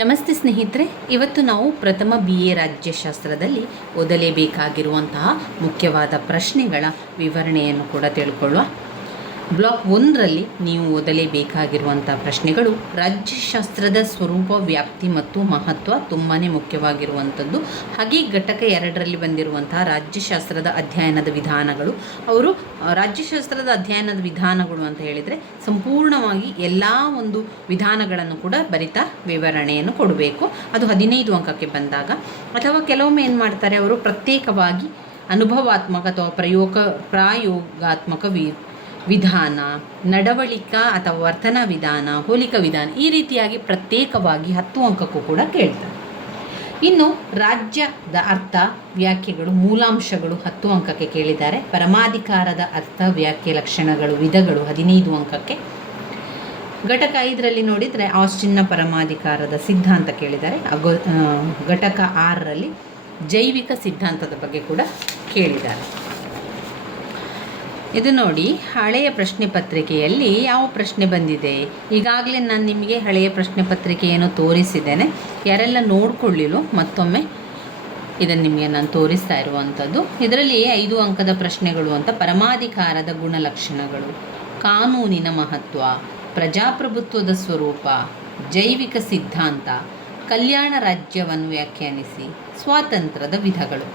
ನಮಸ್ತೆ ಸ್ನೇಹಿತರೆ, ಇವತ್ತು ನಾವು ಪ್ರಥಮ BA ರಾಜ್ಯಶಾಸ್ತ್ರದಲ್ಲಿ ಓದಲೇಬೇಕಾಗಿರುವಂತಹ ಮುಖ್ಯವಾದ ಪ್ರಶ್ನೆಗಳ ವಿವರಣೆಯನ್ನು ಕೂಡ ತಿಳ್ಕೊಳ್ಳುವ. ಬ್ಲಾಕ್ 1ರಲ್ಲಿ ನೀವು ಓದಲೇಬೇಕಾಗಿರುವಂಥ ಪ್ರಶ್ನೆಗಳು ರಾಜ್ಯಶಾಸ್ತ್ರದ ಸ್ವರೂಪ, ವ್ಯಾಪ್ತಿ ಮತ್ತು ಮಹತ್ವ ತುಂಬಾ ಮುಖ್ಯವಾಗಿರುವಂಥದ್ದು. ಹಾಗೆ ಘಟಕ 2ರಲ್ಲಿ ಬಂದಿರುವಂತಹ ರಾಜ್ಯಶಾಸ್ತ್ರದ ಅಧ್ಯಯನದ ವಿಧಾನಗಳು. ಅವರು ರಾಜ್ಯಶಾಸ್ತ್ರದ ಅಧ್ಯಯನದ ವಿಧಾನಗಳು ಅಂತ ಹೇಳಿದರೆ ಸಂಪೂರ್ಣವಾಗಿ ಎಲ್ಲ ಒಂದು ವಿಧಾನಗಳನ್ನು ಕೂಡ ಬರಿತಾ ವಿವರಣೆಯನ್ನು ಕೊಡಬೇಕು. ಅದು 15 ಅಂಕಕ್ಕೆ ಬಂದಾಗ, ಅಥವಾ ಕೆಲವೊಮ್ಮೆ ಏನು ಮಾಡ್ತಾರೆ ಅವರು ಪ್ರತ್ಯೇಕವಾಗಿ ಅನುಭವಾತ್ಮಕ ಅಥವಾ ಪ್ರಾಯೋಗಾತ್ಮಕ ವಿಧಾನ, ನಡವಳಿಕಾ ಅಥವಾ ವರ್ತನಾ ವಿಧಾನ, ಹೋಲಿಕಾ ವಿಧಾನ, ಈ ರೀತಿಯಾಗಿ ಪ್ರತ್ಯೇಕವಾಗಿ 10 ಅಂಕಕ್ಕೂ ಕೂಡ ಕೇಳ್ತಾರೆ. ಇನ್ನು ರಾಜ್ಯದ ಅರ್ಥ, ವ್ಯಾಖ್ಯೆಗಳು, ಮೂಲಾಂಶಗಳು 10 ಅಂಕಕ್ಕೆ ಕೇಳಿದ್ದಾರೆ. ಪರಮಾಧಿಕಾರದ ಅರ್ಥ, ವ್ಯಾಖ್ಯೆ, ಲಕ್ಷಣಗಳು, ವಿಧಗಳು 15 ಅಂಕಕ್ಕೆ. ಘಟಕ 5ರಲ್ಲಿ ನೋಡಿದರೆ ಆಸ್ಟಿನ್ನ ಪರಮಾಧಿಕಾರದ ಸಿದ್ಧಾಂತ ಕೇಳಿದ್ದಾರೆ. ಘಟಕ 6ರಲ್ಲಿ ಜೈವಿಕ ಸಿದ್ಧಾಂತದ ಬಗ್ಗೆ ಕೂಡ ಕೇಳಿದ್ದಾರೆ. ಇದು ನೋಡಿ, ಹಳೆಯ ಪ್ರಶ್ನೆ ಪತ್ರಿಕೆಯಲ್ಲಿ ಯಾವ ಪ್ರಶ್ನೆ ಬಂದಿದೆ. ಈಗಾಗಲೇ ನಾನು ನಿಮಗೆ ಹಳೆಯ ಪ್ರಶ್ನೆ ಪತ್ರಿಕೆಯನ್ನು ತೋರಿಸಿದ್ದೇನೆ. ಯಾರೆಲ್ಲ ನೋಡಿಕೊಳ್ಳಿಲ್ಲೋ ಮತ್ತೊಮ್ಮೆ ಇದನ್ನು ನಿಮಗೆ ನಾನು ತೋರಿಸ್ತಾ ಇರುವಂಥದ್ದು. ಇದರಲ್ಲಿ 5 ಅಂಕದ ಪ್ರಶ್ನೆಗಳು ಅಂತ: ಪರಮಾಧಿಕಾರದ ಗುಣಲಕ್ಷಣಗಳು, ಕಾನೂನಿನ ಮಹತ್ವ, ಪ್ರಜಾಪ್ರಭುತ್ವದ ಸ್ವರೂಪ, ಜೈವಿಕ ಸಿದ್ಧಾಂತ, ಕಲ್ಯಾಣ ರಾಜ್ಯವನ್ನು ವ್ಯಾಖ್ಯಾನಿಸಿ, ಸ್ವಾತಂತ್ರ್ಯದ ವಿಧಗಳು.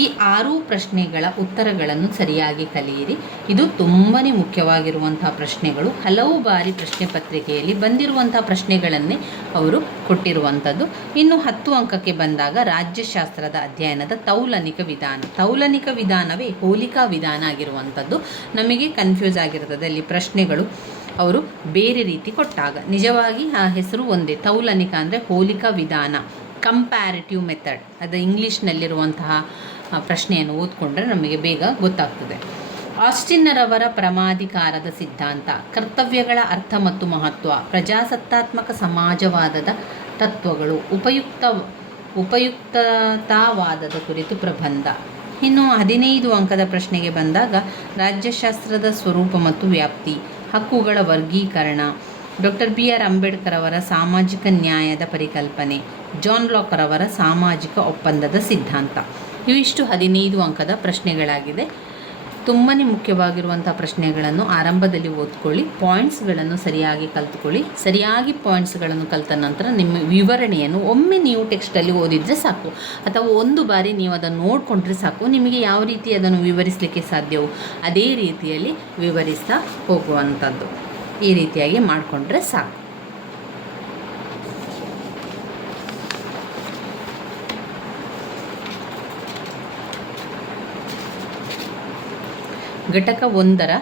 ಈ 6 ಪ್ರಶ್ನೆಗಳ ಉತ್ತರಗಳನ್ನು ಸರಿಯಾಗಿ ಕಲಿಯಿರಿ. ಇದು ತುಂಬಾ ಮುಖ್ಯವಾಗಿರುವಂಥ ಪ್ರಶ್ನೆಗಳು. ಹಲವು ಬಾರಿ ಪ್ರಶ್ನೆ ಪತ್ರಿಕೆಯಲ್ಲಿ ಬಂದಿರುವಂಥ ಪ್ರಶ್ನೆಗಳನ್ನೇ ಅವರು ಕೊಟ್ಟಿರುವಂಥದ್ದು. ಇನ್ನು 10 ಅಂಕಕ್ಕೆ ಬಂದಾಗ ರಾಜ್ಯಶಾಸ್ತ್ರದ ಅಧ್ಯಯನದ ತೌಲನಿಕ ವಿಧಾನವೇ ಹೋಲಿಕಾ ವಿಧಾನ ಆಗಿರುವಂಥದ್ದು. ನಮಗೆ ಕನ್ಫ್ಯೂಸ್ ಆಗಿರ್ತದೆ ಅಲ್ಲಿ ಪ್ರಶ್ನೆಗಳು ಅವರು ಬೇರೆ ರೀತಿ ಕೊಟ್ಟಾಗ. ನಿಜವಾಗಿ ಆ ಹೆಸರು ಒಂದೇ, ತೌಲನಿಕ ಅಂದರೆ ಹೋಲಿಕಾ ವಿಧಾನ, ಕಂಪ್ಯಾರಿಟಿವ್ ಮೆಥಡ್. ಅದು ಇಂಗ್ಲೀಷ್ನಲ್ಲಿರುವಂತಹ ಪ್ರಶ್ನೆಯನ್ನು ಓದ್ಕೊಂಡ್ರೆ ನಮಗೆ ಬೇಗ ಗೊತ್ತಾಗ್ತದೆ. ಆಸ್ಟಿನ್ನರವರ ಪರಮಾಧಿಕಾರದ ಸಿದ್ಧಾಂತ, ಕರ್ತವ್ಯಗಳ ಅರ್ಥ ಮತ್ತು ಮಹತ್ವ, ಪ್ರಜಾಸತ್ತಾತ್ಮಕ ಸಮಾಜವಾದದ ತತ್ವಗಳು, ಉಪಯುಕ್ತತಾವಾದದ ಕುರಿತು ಪ್ರಬಂಧ. ಇನ್ನು 15 ಅಂಕದ ಪ್ರಶ್ನೆಗೆ ಬಂದಾಗ ರಾಜ್ಯಶಾಸ್ತ್ರದ ಸ್ವರೂಪ ಮತ್ತು ವ್ಯಾಪ್ತಿ, ಹಕ್ಕುಗಳ ವರ್ಗೀಕರಣ, ಡಾಕ್ಟರ್ BR ಅಂಬೇಡ್ಕರ್ ಅವರ ಸಾಮಾಜಿಕ ನ್ಯಾಯದ ಪರಿಕಲ್ಪನೆ, ಜಾನ್ ಲಾಕ್ ಅವರ ಸಾಮಾಜಿಕ ಒಪ್ಪಂದದ ಸಿದ್ಧಾಂತ. ಇವಿಷ್ಟು 15 ಅಂಕದ ಪ್ರಶ್ನೆಗಳಾಗಿದೆ. ತುಂಬಾ ಮುಖ್ಯವಾಗಿರುವಂಥ ಪ್ರಶ್ನೆಗಳನ್ನು ಆರಂಭದಲ್ಲಿ ಓದ್ಕೊಳ್ಳಿ. ಪಾಯಿಂಟ್ಸ್ಗಳನ್ನು ಸರಿಯಾಗಿ ಕಲ್ತ್ಕೊಳ್ಳಿ. ಸರಿಯಾಗಿ ಪಾಯಿಂಟ್ಸ್ಗಳನ್ನು ಕಲಿತ ನಂತರ ನಿಮ್ಮ ವಿವರಣೆಯನ್ನು ಒಮ್ಮೆ ನೀವು ಟೆಕ್ಸ್ಟಲ್ಲಿ ಓದಿದರೆ ಸಾಕು, ಅಥವಾ ಒಂದು ಬಾರಿ ನೀವು ಅದನ್ನು ನೋಡಿಕೊಂಡ್ರೆ ಸಾಕು. ನಿಮಗೆ ಯಾವ ರೀತಿ ಅದನ್ನು ವಿವರಿಸಲಿಕ್ಕೆ ಸಾಧ್ಯವೋ ಅದೇ ರೀತಿಯಲ್ಲಿ ವಿವರಿಸ್ತಾ ಹೋಗುವಂಥದ್ದು. ಈ ರೀತಿಯಾಗಿ ಮಾಡಿಕೊಂಡ್ರೆ ಸಾಕು. ಘಟಕ 1ರ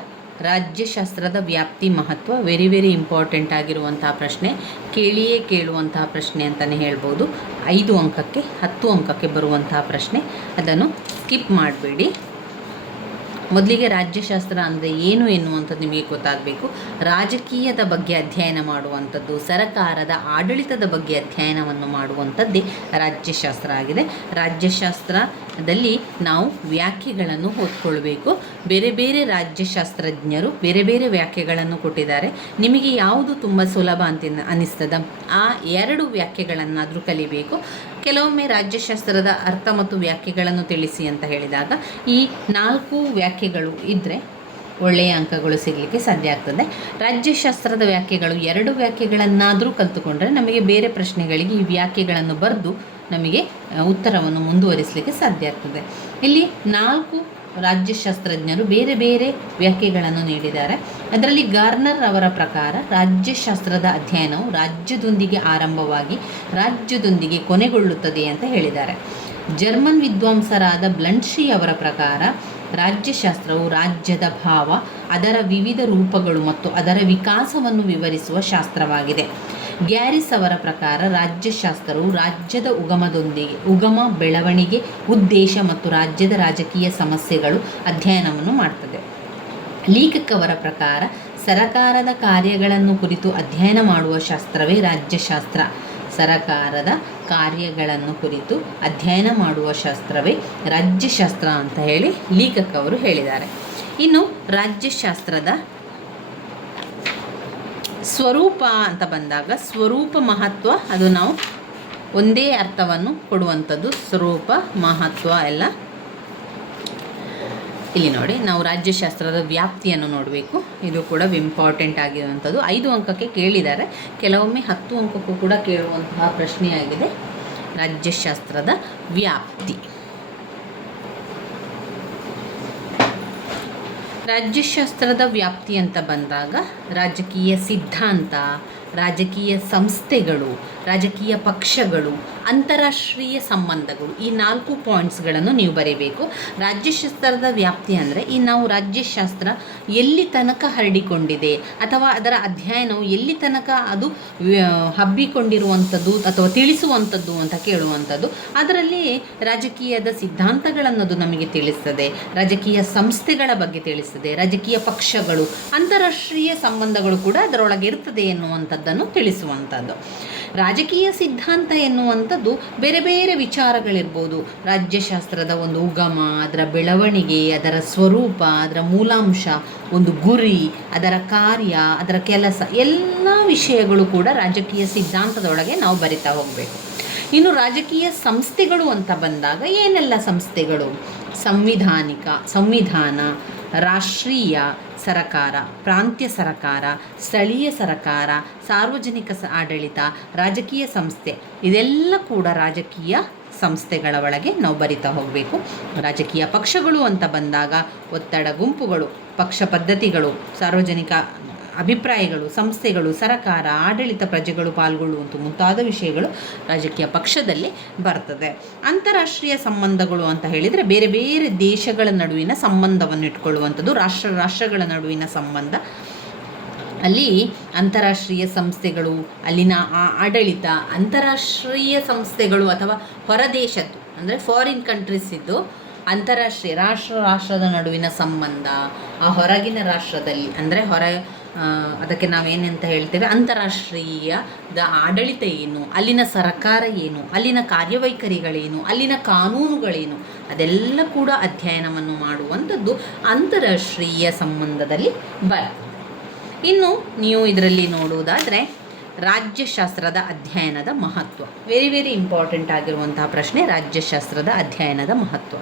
ರಾಜ್ಯಶಾಸ್ತ್ರದ ವ್ಯಾಪ್ತಿ, ಮಹತ್ವ ವೆರಿ ಇಂಪಾರ್ಟೆಂಟ್ ಆಗಿರುವಂತಹ ಪ್ರಶ್ನೆ. ಕೇಳಿಯೇ ಕೇಳುವಂತಹ ಪ್ರಶ್ನೆ ಅಂತಲೇ ಹೇಳ್ಬೋದು. 5 ಅಂಕಕ್ಕೆ 10 ಅಂಕಕ್ಕೆ ಬರುವಂತಹ ಪ್ರಶ್ನೆ. ಅದನ್ನು ಸ್ಕಿಪ್ ಮಾಡಬೇಡಿ. ಮೊದಲಿಗೆ ರಾಜ್ಯಶಾಸ್ತ್ರ ಅಂದರೆ ಏನು ಎನ್ನುವಂಥದ್ದು ನಿಮಗೆ ಗೊತ್ತಾಗಬೇಕು. ರಾಜಕೀಯದ ಬಗ್ಗೆ ಅಧ್ಯಯನ ಮಾಡುವಂಥದ್ದು, ಸರಕಾರದ ಆಡಳಿತದ ಬಗ್ಗೆ ಅಧ್ಯಯನವನ್ನು ಮಾಡುವಂಥದ್ದೇ ರಾಜ್ಯಶಾಸ್ತ್ರ ಆಗಿದೆ. ರಾಜ್ಯಶಾಸ್ತ್ರದಲ್ಲಿ ನಾವು ವ್ಯಾಖ್ಯೆಗಳನ್ನು ಓದ್ಕೊಳ್ಬೇಕು. ಬೇರೆ ರಾಜ್ಯಶಾಸ್ತ್ರಜ್ಞರು ಬೇರೆ ವ್ಯಾಖ್ಯೆಗಳನ್ನು ಕೊಟ್ಟಿದ್ದಾರೆ. ನಿಮಗೆ ಯಾವುದು ತುಂಬ ಸುಲಭ ಅಂತ ಅನ್ನಿಸ್ತದ ಆ 2 ವ್ಯಾಖ್ಯೆಗಳನ್ನಾದರೂ ಕಲಿಬೇಕು. ಕೆಲವೊಮ್ಮೆ ರಾಜ್ಯಶಾಸ್ತ್ರದ ಅರ್ಥ ಮತ್ತು ವ್ಯಾಖ್ಯೆಗಳನ್ನು ತಿಳಿಸಿ ಅಂತ ಹೇಳಿದಾಗ ಈ 4 ವ್ಯಾಖ್ಯೆಗಳು ಇದ್ದರೆ ಒಳ್ಳೆಯ ಅಂಕಗಳು ಸಿಗಲಿಕ್ಕೆ ಸಾಧ್ಯ ಆಗ್ತದೆ. ರಾಜ್ಯಶಾಸ್ತ್ರದ ವ್ಯಾಖ್ಯೆಗಳು 2 ವ್ಯಾಖ್ಯೆಗಳನ್ನಾದರೂ ಕಲಿತುಕೊಂಡ್ರೆ ನಮಗೆ ಬೇರೆ ಪ್ರಶ್ನೆಗಳಿಗೆ ಈ ವ್ಯಾಖ್ಯೆಗಳನ್ನು ಬರೆದು ನಮಗೆ ಉತ್ತರವನ್ನು ಮುಂದುವರಿಸಲಿಕ್ಕೆ ಸಾಧ್ಯ ಆಗ್ತದೆ. ಇಲ್ಲಿ 4 ರಾಜ್ಯಶಾಸ್ತ್ರಜ್ಞರು ಬೇರೆ ವ್ಯಾಖ್ಯೆಗಳನ್ನು ನೀಡಿದ್ದಾರೆ. ಅದರಲ್ಲಿ ಗಾರ್ನರ್ ಅವರ ಪ್ರಕಾರ ರಾಜ್ಯಶಾಸ್ತ್ರದ ಅಧ್ಯಯನವು ರಾಜ್ಯದೊಂದಿಗೆ ಆರಂಭವಾಗಿ ರಾಜ್ಯದೊಂದಿಗೆ ಕೊನೆಗೊಳ್ಳುತ್ತದೆ ಅಂತ ಹೇಳಿದ್ದಾರೆ. ಜರ್ಮನ್ ವಿದ್ವಾಂಸರಾದ ಬ್ಲಂಟ್ಶಿ ಅವರ ಪ್ರಕಾರ ರಾಜ್ಯಶಾಸ್ತ್ರವು ರಾಜ್ಯದ ಭಾವ, ಅದರ ವಿವಿಧ ರೂಪಗಳು ಮತ್ತು ಅದರ ವಿಕಾಸವನ್ನು ವಿವರಿಸುವ ಶಾಸ್ತ್ರವಾಗಿದೆ. ಗ್ಯಾರಿಸ್ ಅವರ ಪ್ರಕಾರ ರಾಜ್ಯಶಾಸ್ತ್ರವು ರಾಜ್ಯದ ಉಗಮ, ಬೆಳವಣಿಗೆ, ಉದ್ದೇಶ ಮತ್ತು ರಾಜ್ಯದ ರಾಜಕೀಯ ಸಮಸ್ಯೆಗಳು ಅಧ್ಯಯನವನ್ನು ಮಾಡ್ತದೆ. ಲೀಕಕ್ ಅವರ ಪ್ರಕಾರ ಸರಕಾರದ ಕಾರ್ಯಗಳನ್ನು ಕುರಿತು ಅಧ್ಯಯನ ಮಾಡುವ ಶಾಸ್ತ್ರವೇ ರಾಜ್ಯಶಾಸ್ತ್ರ. ಸರಕಾರದ ಕಾರ್ಯಗಳನ್ನು ಕುರಿತು ಅಧ್ಯಯನ ಮಾಡುವ ಶಾಸ್ತ್ರವೇ ರಾಜ್ಯಶಾಸ್ತ್ರ ಅಂತ ಹೇಳಿ ಲೀಕಕ್ ಅವರು ಹೇಳಿದ್ದಾರೆ. ಇನ್ನು ರಾಜ್ಯಶಾಸ್ತ್ರದ ಸ್ವರೂಪ ಅಂತ ಬಂದಾಗ ಸ್ವರೂಪ ಮಹತ್ವ ಅದು ನಾವು ಒಂದೇ ಅರ್ಥವನ್ನು ಕೊಡುವಂಥದ್ದು ಸ್ವರೂಪ, ಮಹತ್ವ ಎಲ್ಲ. ಇಲ್ಲಿ ನೋಡಿ, ನಾವು ರಾಜ್ಯಶಾಸ್ತ್ರದ ವ್ಯಾಪ್ತಿಯನ್ನು ನೋಡಬೇಕು. ಇದು ಕೂಡ ಇಂಪಾರ್ಟೆಂಟ್ ಆಗಿರುವಂಥದ್ದು. 5 ಅಂಕಕ್ಕೆ ಕೇಳಿದ್ದಾರೆ, ಕೆಲವೊಮ್ಮೆ 10 ಅಂಕಕ್ಕೂ ಕೂಡ ಕೇಳುವಂತಹ ಪ್ರಶ್ನೆಯಾಗಿದೆ. ರಾಜ್ಯಶಾಸ್ತ್ರದ ವ್ಯಾಪ್ತಿ. ರಾಜ್ಯಶಾಸ್ತ್ರದ ವ್ಯಾಪ್ತಿ ಅಂತ ಬಂದಾಗ ರಾಜಕೀಯ ಸಿದ್ಧಾಂತ, ರಾಜಕೀಯ ಸಂಸ್ಥೆಗಳು, ರಾಜಕೀಯ ಪಕ್ಷಗಳು, ಅಂತಾರಾಷ್ಟ್ರೀಯ ಸಂಬಂಧಗಳು, ಈ 4 ಪಾಯಿಂಟ್ಸ್ಗಳನ್ನು ನೀವು ಬರೀಬೇಕು. ರಾಜ್ಯಶಾಸ್ತ್ರದ ವ್ಯಾಪ್ತಿ ಅಂದರೆ ನಾವು ರಾಜ್ಯಶಾಸ್ತ್ರ ಎಲ್ಲಿ ತನಕ ಹರಡಿಕೊಂಡಿದೆ ಅಥವಾ ಅದರ ಅಧ್ಯಯನವು ಎಲ್ಲಿ ತನಕ ಅದು ಹಬ್ಬಿಕೊಂಡಿರುವಂಥದ್ದು ಅಥವಾ ತಿಳಿಸುವಂಥದ್ದು ಅಂತ ಕೇಳುವಂಥದ್ದು. ಅದರಲ್ಲಿ ರಾಜಕೀಯದ ಸಿದ್ಧಾಂತಗಳನ್ನದು ನಮಗೆ ತಿಳಿಸ್ತದೆ, ರಾಜಕೀಯ ಸಂಸ್ಥೆಗಳ ಬಗ್ಗೆ ತಿಳಿಸ್ತದೆ, ರಾಜಕೀಯ ಪಕ್ಷಗಳು, ಅಂತಾರಾಷ್ಟ್ರೀಯ ಸಂಬಂಧಗಳು ಕೂಡ ಅದರೊಳಗೆ ಇರ್ತದೆ ಎನ್ನುವಂಥದ್ದನ್ನು ತಿಳಿಸುವಂಥದ್ದು. ರಾಜಕೀಯ ಸಿದ್ಧಾಂತ ಎನ್ನುವಂಥದ್ದು ಬೇರೆ ಬೇರೆ ವಿಚಾರಗಳಿರ್ಬೋದು. ರಾಜ್ಯಶಾಸ್ತ್ರದ ಒಂದು ಉಗಮ, ಅದರ ಬೆಳವಣಿಗೆ, ಅದರ ಸ್ವರೂಪ, ಅದರ ಮೂಲಾಂಶ, ಒಂದು ಗುರಿ, ಅದರ ಕಾರ್ಯ, ಅದರ ಕೆಲಸ, ಎಲ್ಲ ವಿಷಯಗಳು ಕೂಡ ರಾಜಕೀಯ ಸಿದ್ಧಾಂತದೊಳಗೆ ನಾವು ಬರಿತಾ ಹೋಗಬೇಕು. ಇನ್ನು ರಾಜಕೀಯ ಸಂಸ್ಥೆಗಳು ಅಂತ ಬಂದಾಗ ಏನೆಲ್ಲ ಸಂಸ್ಥೆಗಳು? ಸಂವಿಧಾನ, ರಾಷ್ಟ್ರೀಯ ಸರಕಾರ, ಪ್ರಾಂತ್ಯ ಸರಕಾರ, ಸ್ಥಳೀಯ ಸರಕಾರ, ಸಾರ್ವಜನಿಕ ಆಡಳಿತ, ರಾಜಕೀಯ ಸಂಸ್ಥೆ, ಇದೆಲ್ಲ ಕೂಡ ರಾಜಕೀಯ ಸಂಸ್ಥೆಗಳ ಒಳಗೆ ನಾವು ಬರಿತಾ ಹೋಗಬೇಕು. ರಾಜಕೀಯ ಪಕ್ಷಗಳು ಅಂತ ಬಂದಾಗ ಒತ್ತಡ ಗುಂಪುಗಳು, ಪಕ್ಷ ಪದ್ಧತಿಗಳು, ಸಾರ್ವಜನಿಕ ಅಭಿಪ್ರಾಯಗಳು, ಸಂಸ್ಥೆಗಳು, ಸರಕಾರ, ಆಡಳಿತ, ಪ್ರಜೆಗಳು ಪಾಲ್ಗೊಳ್ಳುವಂಥ ಮುಂತಾದ ವಿಷಯಗಳು ರಾಜಕೀಯ ಪಕ್ಷದಲ್ಲಿ ಬರ್ತದೆ. ಅಂತಾರಾಷ್ಟ್ರೀಯ ಸಂಬಂಧಗಳು ಅಂತ ಹೇಳಿದರೆ ಬೇರೆ ಬೇರೆ ದೇಶಗಳ ನಡುವಿನ ಸಂಬಂಧವನ್ನು ಇಟ್ಕೊಳ್ಳುವಂಥದ್ದು, ರಾಷ್ಟ್ರಗಳ ನಡುವಿನ ಸಂಬಂಧ. ಅಲ್ಲಿ ಅಂತಾರಾಷ್ಟ್ರೀಯ ಸಂಸ್ಥೆಗಳು, ಅಲ್ಲಿನ ಆಡಳಿತ, ಅಂತಾರಾಷ್ಟ್ರೀಯ ಸಂಸ್ಥೆಗಳು ಅಥವಾ ಹೊರದೇಶದ್ದು ಅಂದರೆ ಫಾರಿನ್ ಕಂಟ್ರೀಸ್ ಇದ್ದು ಅಂತಾರಾಷ್ಟ್ರೀಯ ರಾಷ್ಟ್ರದ ನಡುವಿನ ಸಂಬಂಧ, ಆ ಹೊರಗಿನ ರಾಷ್ಟ್ರದಲ್ಲಿ ಅಂದರೆ ಅದಕ್ಕೆ ನಾವೇನಂತ ಹೇಳ್ತೇವೆ, ಅಂತಾರಾಷ್ಟ್ರೀಯದ ಆಡಳಿತ ಏನು, ಅಲ್ಲಿನ ಸರ್ಕಾರ ಏನು, ಅಲ್ಲಿನ ಕಾರ್ಯವೈಖರಿಗಳೇನು, ಅಲ್ಲಿನ ಕಾನೂನುಗಳೇನು, ಅದೆಲ್ಲ ಕೂಡ ಅಧ್ಯಯನವನ್ನು ಮಾಡುವಂಥದ್ದು ಅಂತಾರಾಷ್ಟ್ರೀಯ ಸಂಬಂಧದಲ್ಲಿ ಬರ್ತದೆ. ಇನ್ನು ನೀವು ಇದರಲ್ಲಿ ನೋಡುವುದಾದರೆ ರಾಜ್ಯಶಾಸ್ತ್ರದ ಅಧ್ಯಯನದ ಮಹತ್ವ, ವೆರಿ ಇಂಪಾರ್ಟೆಂಟ್ ಆಗಿರುವಂತಹ ಪ್ರಶ್ನೆ, ರಾಜ್ಯಶಾಸ್ತ್ರದ ಅಧ್ಯಯನದ ಮಹತ್ವ.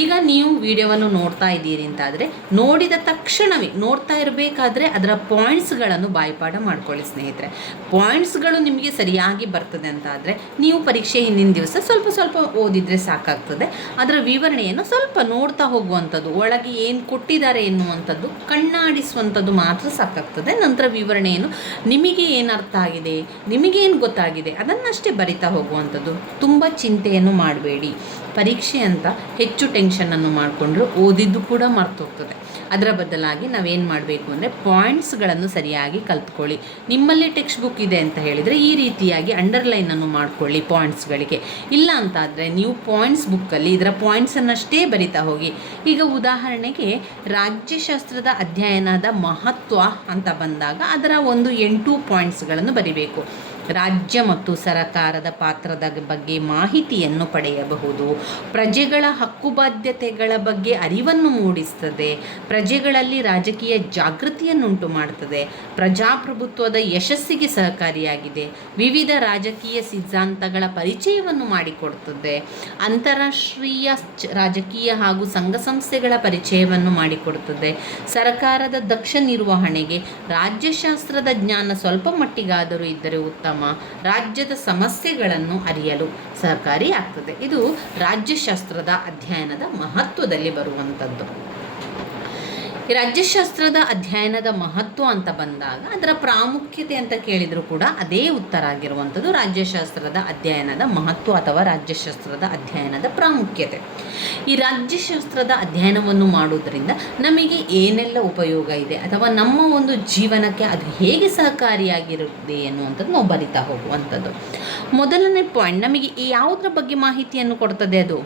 ಈಗ ನೀವು ವಿಡಿಯೋವನ್ನು ನೋಡ್ತಾ ಇದ್ದೀರಿ ಅಂತಾದರೆ ನೋಡಿದ ತಕ್ಷಣವೇ ನೋಡ್ತಾ ಇರಬೇಕಾದ್ರೆ ಅದರ ಪಾಯಿಂಟ್ಸ್ಗಳನ್ನು ಬಾಯ್ಪಾಠ ಮಾಡ್ಕೊಳ್ಳಿ ಸ್ನೇಹಿತರೆ. ಪಾಯಿಂಟ್ಸ್ಗಳು ನಿಮಗೆ ಸರಿಯಾಗಿ ಬರ್ತದೆ ಅಂತಾದರೆ ನೀವು ಪರೀಕ್ಷೆ ಹಿಂದಿನ ದಿವಸ ಸ್ವಲ್ಪ ಓದಿದರೆ ಸಾಕಾಗ್ತದೆ. ಅದರ ವಿವರಣೆಯನ್ನು ಸ್ವಲ್ಪ ನೋಡ್ತಾ ಹೋಗುವಂಥದ್ದು, ಒಳಗೆ ಏನು ಕೊಟ್ಟಿದ್ದಾರೆ ಎನ್ನುವಂಥದ್ದು ಕಣ್ಣಾಡಿಸುವಂಥದ್ದು ಮಾತ್ರ ಸಾಕಾಗ್ತದೆ. ನಂತರ ವಿವರಣೆಯನ್ನು ನಿಮಗೆ ಏನು ಅರ್ಥ ಆಗಿದೆ, ನಿಮಗೇನು ಗೊತ್ತಾಗಿದೆ ಅದನ್ನಷ್ಟೇ ಬರಿತಾ ಹೋಗುವಂಥದ್ದು. ತುಂಬ ಚಿಂತೆಯನ್ನು ಮಾಡಬೇಡಿ. ಪರೀಕ್ಷೆ ಅಂತ ಹೆಚ್ಚು ಟೆನ್ಷನನ್ನು ಮಾಡಿಕೊಂಡ್ರು ಓದಿದ್ದು ಕೂಡ ಮರ್ತೋಗ್ತದೆ. ಅದರ ಬದಲಾಗಿ ನಾವೇನು ಮಾಡಬೇಕು ಅಂದರೆ ಪಾಯಿಂಟ್ಸ್ಗಳನ್ನು ಸರಿಯಾಗಿ ಕಲ್ತ್ಕೊಳ್ಳಿ. ನಿಮ್ಮಲ್ಲಿ ಟೆಕ್ಸ್ಟ್ ಬುಕ್ ಇದೆ ಅಂತ ಹೇಳಿದರೆ ಈ ರೀತಿಯಾಗಿ ಅಂಡರ್ಲೈನನ್ನು ಮಾಡಿಕೊಳ್ಳಿ ಪಾಯಿಂಟ್ಸ್ಗಳಿಗೆ. ಇಲ್ಲ ಅಂತಾದರೆ ನೀವು ಪಾಯಿಂಟ್ಸ್ ಬುಕ್ಕಲ್ಲಿ ಇದರ ಪಾಯಿಂಟ್ಸನ್ನಷ್ಟೇ ಬರಿತಾ ಹೋಗಿ. ಈಗ ಉದಾಹರಣೆಗೆ ರಾಜ್ಯಶಾಸ್ತ್ರದ ಅಧ್ಯಯನದ ಮಹತ್ವ ಅಂತ ಬಂದಾಗ ಅದರ ಒಂದು 8 ಪಾಯಿಂಟ್ಸ್ಗಳನ್ನು ಬರಿಬೇಕು. ರಾಜ್ಯ ಮತ್ತು ಸರಕಾರದ ಪಾತ್ರದ ಬಗ್ಗೆ ಮಾಹಿತಿಯನ್ನು ಪಡೆಯಬಹುದು. ಪ್ರಜೆಗಳ ಹಕ್ಕುಬಾಧ್ಯತೆಗಳ ಬಗ್ಗೆ ಅರಿವನ್ನು ಮೂಡಿಸ್ತದೆ. ಪ್ರಜೆಗಳಲ್ಲಿ ರಾಜಕೀಯ ಜಾಗೃತಿಯನ್ನುಂಟು ಮಾಡುತ್ತದೆ. ಪ್ರಜಾಪ್ರಭುತ್ವದ ಯಶಸ್ಸಿಗೆ ಸಹಕಾರಿಯಾಗಿದೆ. ವಿವಿಧ ರಾಜಕೀಯ ಸಿದ್ಧಾಂತಗಳ ಪರಿಚಯವನ್ನು ಮಾಡಿಕೊಡುತ್ತದೆ. ಅಂತಾರಾಷ್ಟ್ರೀಯ ರಾಜಕೀಯ ಹಾಗೂ ಸಂಘ ಸಂಸ್ಥೆಗಳ ಪರಿಚಯವನ್ನು ಮಾಡಿಕೊಡುತ್ತದೆ. ಸರ್ಕಾರದ ದಕ್ಷ ನಿರ್ವಹಣೆಗೆ ರಾಜ್ಯಶಾಸ್ತ್ರದ ಜ್ಞಾನ ಸ್ವಲ್ಪ ಮಟ್ಟಿಗಾದರೂ ಇದ್ದರೆ ಉತ್ತಮ. ರಾಜ್ಯದ ಸಮಸ್ಯೆಗಳನ್ನು ಅರಿಯಲು ಸಹಕಾರಿಯಾಗ್ತದೆ. ಇದು ರಾಜ್ಯಶಾಸ್ತ್ರದ ಅಧ್ಯಯನದ ಮಹತ್ವದಲ್ಲಿ ಬರುವಂಥದ್ದು. ರಾಜ್ಯಶಾಸ್ತ್ರದ ಅಧ್ಯಯನದ ಮಹತ್ವ ಅಂತ ಬಂದಾಗ ಅದರ ಪ್ರಾಮುಖ್ಯತೆ ಅಂತ ಕೇಳಿದರೂ ಕೂಡ ಅದೇ ಉತ್ತರ ಆಗಿರುವಂಥದ್ದು ರಾಜ್ಯಶಾಸ್ತ್ರದ ಅಧ್ಯಯನದ ಮಹತ್ವ ಅಥವಾ ರಾಜ್ಯಶಾಸ್ತ್ರದ ಅಧ್ಯಯನದ ಪ್ರಾಮುಖ್ಯತೆ. ಈ ರಾಜ್ಯಶಾಸ್ತ್ರದ ಅಧ್ಯಯನವನ್ನು ಮಾಡುವುದರಿಂದ ನಮಗೆ ಏನೆಲ್ಲ ಉಪಯೋಗ ಇದೆ ಅಥವಾ ನಮ್ಮ ಒಂದು ಜೀವನಕ್ಕೆ ಅದು ಹೇಗೆ ಸಹಕಾರಿಯಾಗಿರುತ್ತೆ ಎನ್ನುವಂಥದ್ದು ನಾವು ಬರಿತಾ ಹೋಗುವಂಥದ್ದು. ಮೊದಲನೇ ಪಾಯಿಂಟ್, ನಮಗೆ ಯಾವುದರ ಬಗ್ಗೆ ಮಾಹಿತಿಯನ್ನು ಕೊಡ್ತದೆ? ಅದು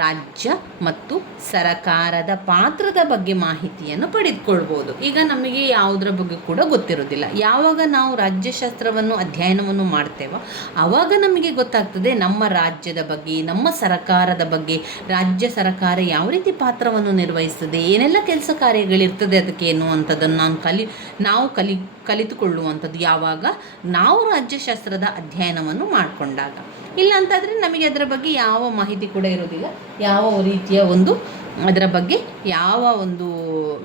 ರಾಜ್ಯ ಮತ್ತು ಸರಕಾರದ ಪಾತ್ರದ ಬಗ್ಗೆ ಮಾಹಿತಿಯನ್ನು ಪಡೆದುಕೊಳ್ಬೋದು. ಈಗ ನಮಗೆ ಯಾವುದರ ಬಗ್ಗೆ ಕೂಡ ಗೊತ್ತಿರೋದಿಲ್ಲ. ಯಾವಾಗ ನಾವು ರಾಜ್ಯಶಾಸ್ತ್ರವನ್ನು ಅಧ್ಯಯನವನ್ನು ಮಾಡ್ತೇವೋ ಆವಾಗ ನಮಗೆ ಗೊತ್ತಾಗ್ತದೆ ನಮ್ಮ ರಾಜ್ಯದ ಬಗ್ಗೆ, ನಮ್ಮ ಸರಕಾರದ ಬಗ್ಗೆ, ರಾಜ್ಯ ಸರಕಾರ ಯಾವ ರೀತಿ ಪಾತ್ರವನ್ನು ನಿರ್ವಹಿಸ್ತದೆ, ಏನೆಲ್ಲ ಕೆಲಸ ಕಾರ್ಯಗಳಿರ್ತದೆ ಅದಕ್ಕೆ ಎನ್ನುವಂಥದ್ದನ್ನು ನಾವು ಕಲಿತುಕೊಳ್ಳುವಂಥದ್ದು ಯಾವಾಗ ನಾವು ರಾಜ್ಯಶಾಸ್ತ್ರದ ಅಧ್ಯಯನವನ್ನು ಮಾಡಿಕೊಂಡಾಗ. ಇಲ್ಲ ಅಂತಂದರೆ ನಮಗೆ ಅದರ ಬಗ್ಗೆ ಯಾವ ಮಾಹಿತಿ ಕೂಡ ಇರೋದಿಲ್ಲ, ಯಾವ ರೀತಿಯ ಒಂದು ಅದರ ಬಗ್ಗೆ ಯಾವ ಒಂದು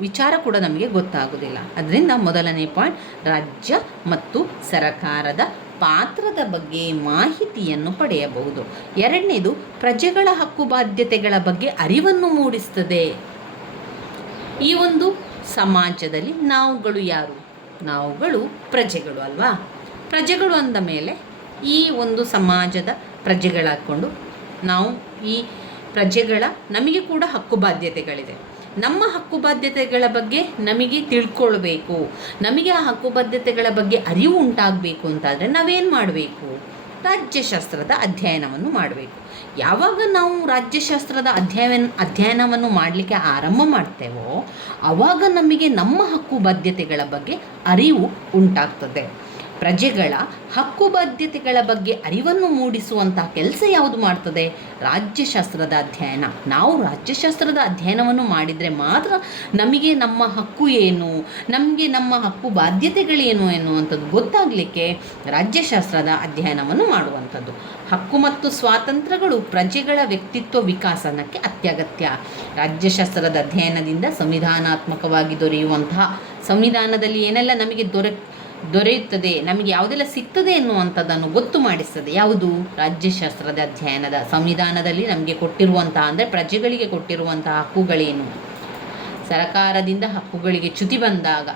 ವಿಚಾರ ಕೂಡ ನಮಗೆ ಗೊತ್ತಾಗೋದಿಲ್ಲ. ಅದರಿಂದ ಮೊದಲನೇ ಪಾಯಿಂಟ್, ರಾಜ್ಯ ಮತ್ತು ಸರಕಾರದ ಪಾತ್ರದ ಬಗ್ಗೆ ಮಾಹಿತಿಯನ್ನು ಪಡೆಯಬಹುದು. ಎರಡನೇದು, ಪ್ರಜೆಗಳ ಹಕ್ಕು ಬಾಧ್ಯತೆಗಳ ಬಗ್ಗೆ ಅರಿವನ್ನು ಮೂಡಿಸ್ತದೆ. ಈ ಒಂದು ಸಮಾಜದಲ್ಲಿ ನಾವುಗಳು ಯಾರು? ನಾವುಗಳು ಪ್ರಜೆಗಳು ಅಲ್ವಾ. ಪ್ರಜೆಗಳು ಅಂದ ಮೇಲೆ ಈ ಒಂದು ಸಮಾಜದ ಪ್ರಜೆಗಳಾಕ್ಕೊಂಡು ನಾವು ಈ ಪ್ರಜೆಗಳ ನಮಗೆ ಕೂಡ ಹಕ್ಕು ಬಾಧ್ಯತೆಗಳಿದೆ. ನಮ್ಮ ಹಕ್ಕು ಬಾಧ್ಯತೆಗಳ ಬಗ್ಗೆ ನಮಗೆ ತಿಳ್ಕೊಳ್ಬೇಕು, ನಮಗೆ ಆ ಹಕ್ಕು ಬಾಧ್ಯತೆಗಳ ಬಗ್ಗೆ ಅರಿವು ಉಂಟಾಗಬೇಕು ಅಂತಾದರೆ ನಾವೇನು ಮಾಡಬೇಕು? ರಾಜ್ಯಶಾಸ್ತ್ರದ ಅಧ್ಯಯನವನ್ನು ಮಾಡಬೇಕು. ಯಾವಾಗ ನಾವು ರಾಜ್ಯಶಾಸ್ತ್ರದ ಅಧ್ಯಯನವನ್ನು ಮಾಡಲಿಕ್ಕೆ ಆರಂಭ ಮಾಡ್ತೇವೋ ಆವಾಗ ನಮಗೆ ನಮ್ಮ ಹಕ್ಕು ಬಾಧ್ಯತೆಗಳ ಬಗ್ಗೆ ಅರಿವು ಉಂಟಾಗ್ತದೆ. ಪ್ರಜೆಗಳ ಹಕ್ಕು ಬಾಧ್ಯತೆಗಳ ಬಗ್ಗೆ ಅರಿವನ್ನು ಮೂಡಿಸುವಂಥ ಕೆಲಸ ಯಾವುದು ಮಾಡ್ತದೆ? ರಾಜ್ಯಶಾಸ್ತ್ರದ ಅಧ್ಯಯನ. ನಾವು ರಾಜ್ಯಶಾಸ್ತ್ರದ ಅಧ್ಯಯನವನ್ನು ಮಾಡಿದರೆ ಮಾತ್ರ ನಮಗೆ ನಮ್ಮ ಹಕ್ಕು ಏನು, ನಮಗೆ ನಮ್ಮ ಹಕ್ಕು ಬಾಧ್ಯತೆಗಳೇನು ಎನ್ನುವಂಥದ್ದು ಗೊತ್ತಾಗಲಿಕ್ಕೆ ರಾಜ್ಯಶಾಸ್ತ್ರದ ಅಧ್ಯಯನವನ್ನು ಮಾಡುವಂಥದ್ದು. ಹಕ್ಕು ಮತ್ತು ಸ್ವಾತಂತ್ರ್ಯಗಳು ಪ್ರಜೆಗಳ ವ್ಯಕ್ತಿತ್ವ ವಿಕಾಸನಕ್ಕೆ ಅತ್ಯಗತ್ಯ. ರಾಜ್ಯಶಾಸ್ತ್ರದ ಅಧ್ಯಯನದಿಂದ ಸಂವಿಧಾನಾತ್ಮಕವಾಗಿ ದೊರೆಯುವಂತಹ ಸಂವಿಧಾನದಲ್ಲಿ ಏನೆಲ್ಲ ನಮಗೆ ದೊರೆಯುತ್ತದೆ, ನಮಗೆ ಯಾವುದೆಲ್ಲ ಸಿಗ್ತದೆ ಎನ್ನುವಂಥದ್ದನ್ನು ಗೊತ್ತು ಮಾಡಿಸ್ತದೆ. ಯಾವುದು? ರಾಜ್ಯಶಾಸ್ತ್ರದ ಅಧ್ಯಯನದ ಸಂವಿಧಾನದಲ್ಲಿ ನಮಗೆ ಕೊಟ್ಟಿರುವಂತಹ, ಅಂದರೆ ಪ್ರಜೆಗಳಿಗೆ ಕೊಟ್ಟಿರುವಂತಹ ಹಕ್ಕುಗಳೇನು, ಸರಕಾರದಿಂದ ಹಕ್ಕುಗಳಿಗೆ ಚ್ಯುತಿ ಬಂದಾಗ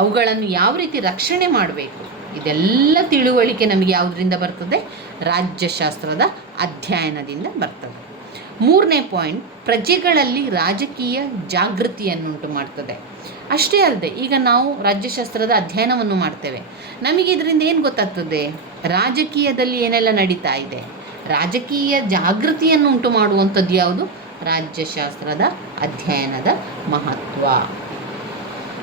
ಅವುಗಳನ್ನು ಯಾವ ರೀತಿ ರಕ್ಷಣೆ ಮಾಡಬೇಕು, ಇದೆಲ್ಲ ತಿಳುವಳಿಕೆ ನಮಗೆ ಯಾವುದರಿಂದ ಬರ್ತದೆ? ರಾಜ್ಯಶಾಸ್ತ್ರದ ಅಧ್ಯಯನದಿಂದ ಬರ್ತದೆ. ಮೂರನೇ ಪಾಯಿಂಟ್, ಪ್ರಜೆಗಳಲ್ಲಿ ರಾಜಕೀಯ ಜಾಗೃತಿಯನ್ನುಂಟು ಮಾಡ್ತದೆ. ಅಷ್ಟೇ ಅಲ್ಲದೆ, ಈಗ ನಾವು ರಾಜ್ಯಶಾಸ್ತ್ರದ ಅಧ್ಯಯನವನ್ನು ಮಾಡ್ತೇವೆ, ನಮಗೆ ಇದರಿಂದ ಏನು ಗೊತ್ತಾಗ್ತದೆ? ರಾಜಕೀಯದಲ್ಲಿ ಏನೆಲ್ಲ ನಡೀತಾ ಇದೆ, ರಾಜಕೀಯ ಜಾಗೃತಿಯನ್ನು ಉಂಟು ಮಾಡುವಂಥದ್ದು ಯಾವುದು? ರಾಜ್ಯಶಾಸ್ತ್ರದ ಅಧ್ಯಯನದ ಮಹತ್ವ.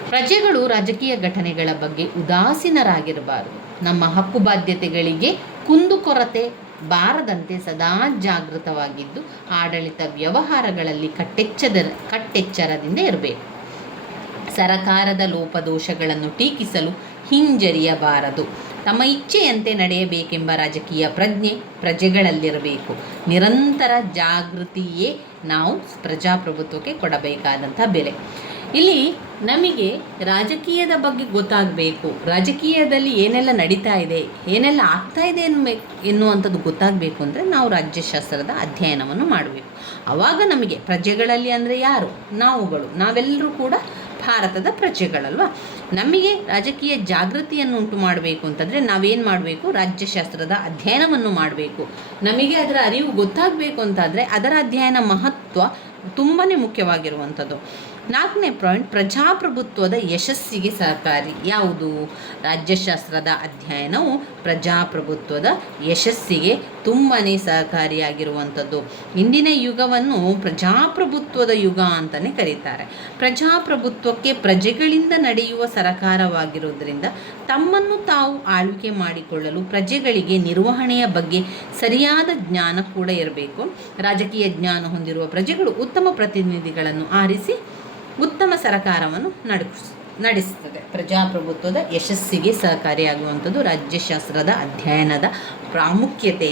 ಪ್ರಜೆಗಳು ರಾಜಕೀಯ ಘಟನೆಗಳ ಬಗ್ಗೆ ಉದಾಸೀನರಾಗಿರಬಾರದು. ನಮ್ಮ ಹಕ್ಕು ಬಾಧ್ಯತೆಗಳಿಗೆ ಕುಂದುಕೊರತೆ ಬಾರದಂತೆ ಸದಾ ಜಾಗೃತವಾಗಿದ್ದು ಆಡಳಿತ ವ್ಯವಹಾರಗಳಲ್ಲಿ ಕಟ್ಟೆಚ್ಚರದಿಂದ ಇರಬೇಕು. ಸರಕಾರದ ಲೋಪದೋಷಗಳನ್ನು ಟೀಕಿಸಲು ಹಿಂಜರಿಯಬಾರದು. ತಮ್ಮ ಇಚ್ಛೆಯಂತೆ ನಡೆಯಬೇಕೆಂಬ ರಾಜಕೀಯ ಪ್ರಜ್ಞೆ ಪ್ರಜೆಗಳಲ್ಲಿರಬೇಕು. ನಿರಂತರ ಜಾಗೃತಿಯೇ ನಾವು ಪ್ರಜಾಪ್ರಭುತ್ವಕ್ಕೆ ಕೊಡಬೇಕಾದಂಥ ಬೆಲೆ. ಇಲ್ಲಿ ನಮಗೆ ರಾಜಕೀಯದ ಬಗ್ಗೆ ಗೊತ್ತಾಗಬೇಕು, ರಾಜಕೀಯದಲ್ಲಿ ಏನೆಲ್ಲ ನಡೀತಾ ಇದೆ, ಏನೆಲ್ಲ ಆಗ್ತಾ ಇದೆ ಎನ್ನುವಂಥದ್ದು ಗೊತ್ತಾಗಬೇಕು ಅಂದರೆ ನಾವು ರಾಜ್ಯಶಾಸ್ತ್ರದ ಅಧ್ಯಯನವನ್ನು ಮಾಡಬೇಕು. ಆವಾಗ ನಮಗೆ ಪ್ರಜೆಗಳಲ್ಲಿ ಅಂದರೆ ಯಾರು? ನಾವೆಲ್ಲರೂ ಕೂಡ ಭಾರತದ ಪ್ರಜೆಗಳಲ್ವ. ನಮಗೆ ರಾಜಕೀಯ ಜಾಗೃತಿಯನ್ನು ಉಂಟು ಮಾಡಬೇಕು ಅಂತಂದರೆ ನಾವೇನು ಮಾಡಬೇಕು? ರಾಜ್ಯಶಾಸ್ತ್ರದ ಅಧ್ಯಯನವನ್ನು ಮಾಡಬೇಕು. ನಮಗೆ ಅದರ ಅರಿವು ಗೊತ್ತಾಗಬೇಕು ಅಂತಾದರೆ ಅದರ ಅಧ್ಯಯನ ಮಹತ್ವ ತುಂಬಾ ಮುಖ್ಯವಾಗಿರುವಂಥದ್ದು. ನಾಲ್ಕನೇ ಪಾಯಿಂಟ್, ಪ್ರಜಾಪ್ರಭುತ್ವದ ಯಶಸ್ಸಿಗೆ ಸಹಕಾರಿ. ಯಾವುದು? ರಾಜ್ಯಶಾಸ್ತ್ರದ ಅಧ್ಯಯನವು ಪ್ರಜಾಪ್ರಭುತ್ವದ ಯಶಸ್ಸಿಗೆ ತುಂಬಾ ಸಹಕಾರಿಯಾಗಿರುವಂಥದ್ದು. ಇಂದಿನ ಯುಗವನ್ನು ಪ್ರಜಾಪ್ರಭುತ್ವದ ಯುಗ ಅಂತಲೇ ಕರೀತಾರೆ. ಪ್ರಜಾಪ್ರಭುತ್ವಕ್ಕೆ ಪ್ರಜೆಗಳಿಂದ ನಡೆಯುವ ಸರಕಾರವಾಗಿರುವುದರಿಂದ ತಮ್ಮನ್ನು ತಾವು ಆಳ್ವಿಕೆ ಮಾಡಿಕೊಳ್ಳಲು ಪ್ರಜೆಗಳಿಗೆ ನಿರ್ವಹಣೆಯ ಬಗ್ಗೆ ಸರಿಯಾದ ಜ್ಞಾನ ಕೂಡ ಇರಬೇಕು. ರಾಜಕೀಯ ಜ್ಞಾನ ಹೊಂದಿರುವ ಪ್ರಜೆಗಳು ಉತ್ತಮ ಪ್ರತಿನಿಧಿಗಳನ್ನು ಆರಿಸಿ ಉತ್ತಮ ಸರಕಾರವನ್ನು ನಡೆಸುತ್ತದೆ. ಪ್ರಜಾಪ್ರಭುತ್ವದ ಯಶಸ್ಸಿಗೆ ಸಹಕಾರಿಯಾಗುವಂಥದ್ದು ರಾಜ್ಯಶಾಸ್ತ್ರದ ಅಧ್ಯಯನದ ಪ್ರಾಮುಖ್ಯತೆ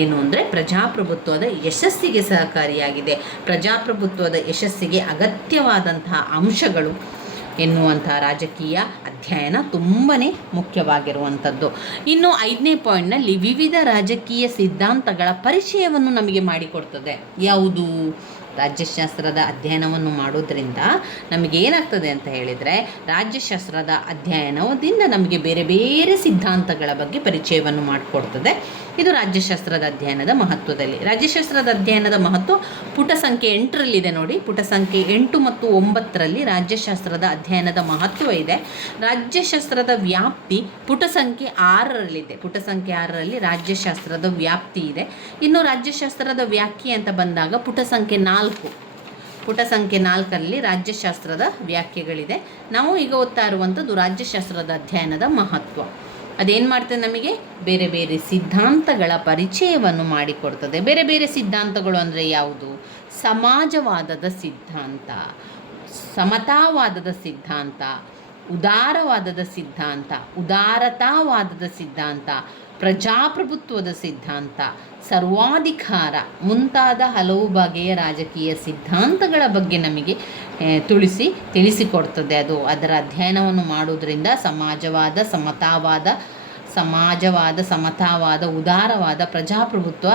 ಏನು ಅಂದರೆ ಪ್ರಜಾಪ್ರಭುತ್ವದ ಯಶಸ್ಸಿಗೆ ಸಹಕಾರಿಯಾಗಿದೆ. ಪ್ರಜಾಪ್ರಭುತ್ವದ ಯಶಸ್ಸಿಗೆ ಅಗತ್ಯವಾದಂತಹ ಅಂಶಗಳು ಎನ್ನುವಂಥ ರಾಜಕೀಯ ಅಧ್ಯಯನ ತುಂಬಾ ಮುಖ್ಯವಾಗಿರುವಂಥದ್ದು. ಇನ್ನು 5ನೇ ಪಾಯಿಂಟ್ನಲ್ಲಿ ವಿವಿಧ ರಾಜಕೀಯ ಸಿದ್ಧಾಂತಗಳ ಪರಿಚಯವನ್ನು ನಮಗೆ ಮಾಡಿಕೊಡ್ತದೆ. ಯಾವುದು? ರಾಜ್ಯಶಾಸ್ತ್ರದ ಅಧ್ಯಯನವನ್ನು ಮಾಡೋದ್ರಿಂದ ನಮಗೇನಾಗ್ತದೆ ಅಂತ ಹೇಳಿದರೆ, ರಾಜ್ಯಶಾಸ್ತ್ರದ ಅಧ್ಯಯನದಿಂದ ನಮಗೆ ಬೇರೆ ಬೇರೆ ಸಿದ್ಧಾಂತಗಳ ಬಗ್ಗೆ ಪರಿಚಯವನ್ನು ಮಾಡಿಕೊಡ್ತದೆ. ಇದು ರಾಜ್ಯಶಾಸ್ತ್ರದ ಅಧ್ಯಯನದ ಮಹತ್ವದಲ್ಲಿ. ರಾಜ್ಯಶಾಸ್ತ್ರದ ಅಧ್ಯಯನದ ಮಹತ್ವ ಪುಟ ಸಂಖ್ಯೆ 8ರಲ್ಲಿದೆ ನೋಡಿ. ಪುಟ ಸಂಖ್ಯೆ 8 ಮತ್ತು 9ರಲ್ಲಿ ರಾಜ್ಯಶಾಸ್ತ್ರದ ಅಧ್ಯಯನದ ಮಹತ್ವ ಇದೆ. ರಾಜ್ಯಶಾಸ್ತ್ರದ ವ್ಯಾಪ್ತಿ ಪುಟ ಸಂಖ್ಯೆ 6ರಲ್ಲಿದೆ. ಪುಟ ಸಂಖ್ಯೆ 6ರಲ್ಲಿ ರಾಜ್ಯಶಾಸ್ತ್ರದ ವ್ಯಾಪ್ತಿ ಇದೆ. ಇನ್ನು ರಾಜ್ಯಶಾಸ್ತ್ರದ ವ್ಯಾಖ್ಯೆ ಅಂತ ಬಂದಾಗ ಪುಟ ಸಂಖ್ಯೆ 4ರಲ್ಲಿ ರಾಜ್ಯಶಾಸ್ತ್ರದ ವ್ಯಾಖ್ಯೆಗಳಿದೆ. ನಾವು ಈಗ ಓದ್ತಾ ಇರುವಂಥದ್ದು ರಾಜ್ಯಶಾಸ್ತ್ರದ ಅಧ್ಯಯನದ ಮಹತ್ವ. ಅದೇನು ಮಾಡ್ತದೆ? ನಮಗೆ ಬೇರೆ ಬೇರೆ ಸಿದ್ಧಾಂತಗಳ ಪರಿಚಯವನ್ನು ಮಾಡಿಕೊಡ್ತದೆ. ಬೇರೆ ಬೇರೆ ಸಿದ್ಧಾಂತಗಳು ಅಂದರೆ ಯಾವುದು? ಸಮಾಜವಾದದ ಸಿದ್ಧಾಂತ, ಸಮತಾವಾದದ ಸಿದ್ಧಾಂತ, ಉದಾರವಾದದ ಸಿದ್ಧಾಂತ, ಉದಾರತಾವಾದದ ಸಿದ್ಧಾಂತ, ಪ್ರಜಾಪ್ರಭುತ್ವದ ಸಿದ್ಧಾಂತ, ಸರ್ವಾಧಿಕಾರ ಮುಂತಾದ ಹಲವು ಬಗೆಯ ರಾಜಕೀಯ ಸಿದ್ಧಾಂತಗಳ ಬಗ್ಗೆ ನಮಗೆ ತಿಳಿಸಿಕೊಡ್ತದೆ. ಅದರ ಅಧ್ಯಯನವನ್ನು ಮಾಡೋದ್ರಿಂದ ಸಮತಾವಾದ, ಉದಾರವಾದ, ಪ್ರಜಾಪ್ರಭುತ್ವ,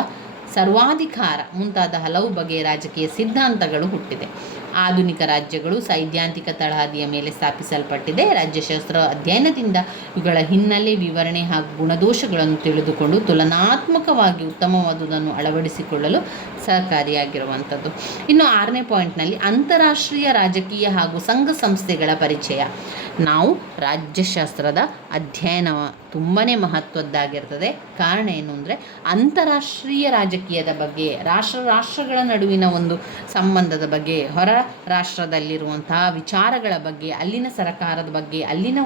ಸರ್ವಾಧಿಕಾರ ಮುಂತಾದ ಹಲವು ಬಗೆಯ ರಾಜಕೀಯ ಸಿದ್ಧಾಂತಗಳು ಹುಟ್ಟಿದೆ. ಆಧುನಿಕ ರಾಜ್ಯಗಳು ಸೈದ್ಧಾಂತಿಕ ತಳಹದಿಯ ಮೇಲೆ ಸ್ಥಾಪಿಸಲ್ಪಟ್ಟಿದೆ. ರಾಜ್ಯಶಾಸ್ತ್ರ ಅಧ್ಯಯನದಿಂದ ಇವುಗಳ ಹಿನ್ನೆಲೆ, ವಿವರಣೆ ಹಾಗೂ ಗುಣದೋಷಗಳನ್ನು ತಿಳಿದುಕೊಂಡು ತುಲನಾತ್ಮಕವಾಗಿ ಉತ್ತಮವಾದುದನ್ನು ಅಳವಡಿಸಿಕೊಳ್ಳಲು ಸಹಕಾರಿಯಾಗಿರುವಂಥದ್ದು. ಇನ್ನು 6ನೇ ಪಾಯಿಂಟ್ನಲ್ಲಿ ಅಂತಾರಾಷ್ಟ್ರೀಯ ರಾಜಕೀಯ ಹಾಗೂ ಸಂಘ ಸಂಸ್ಥೆಗಳ ಪರಿಚಯ. ನಾವು ರಾಜ್ಯಶಾಸ್ತ್ರದ ಅಧ್ಯಯನ ತುಂಬಾ ಮಹತ್ವದ್ದಾಗಿರ್ತದೆ. ಕಾರಣ ಏನು ಅಂದರೆ, ಅಂತಾರಾಷ್ಟ್ರೀಯ ರಾಜಕೀಯದ ಬಗ್ಗೆ, ರಾಷ್ಟ್ರಗಳ ನಡುವಿನ ಒಂದು ಸಂಬಂಧದ ಬಗ್ಗೆ, ಹೊರ ರಾಷ್ಟ್ರದಲ್ಲಿರುವಂತಹ ವಿಚಾರಗಳ ಬಗ್ಗೆ, ಅಲ್ಲಿನ ಸರಕಾರದ ಬಗ್ಗೆ, ಅಲ್ಲಿನ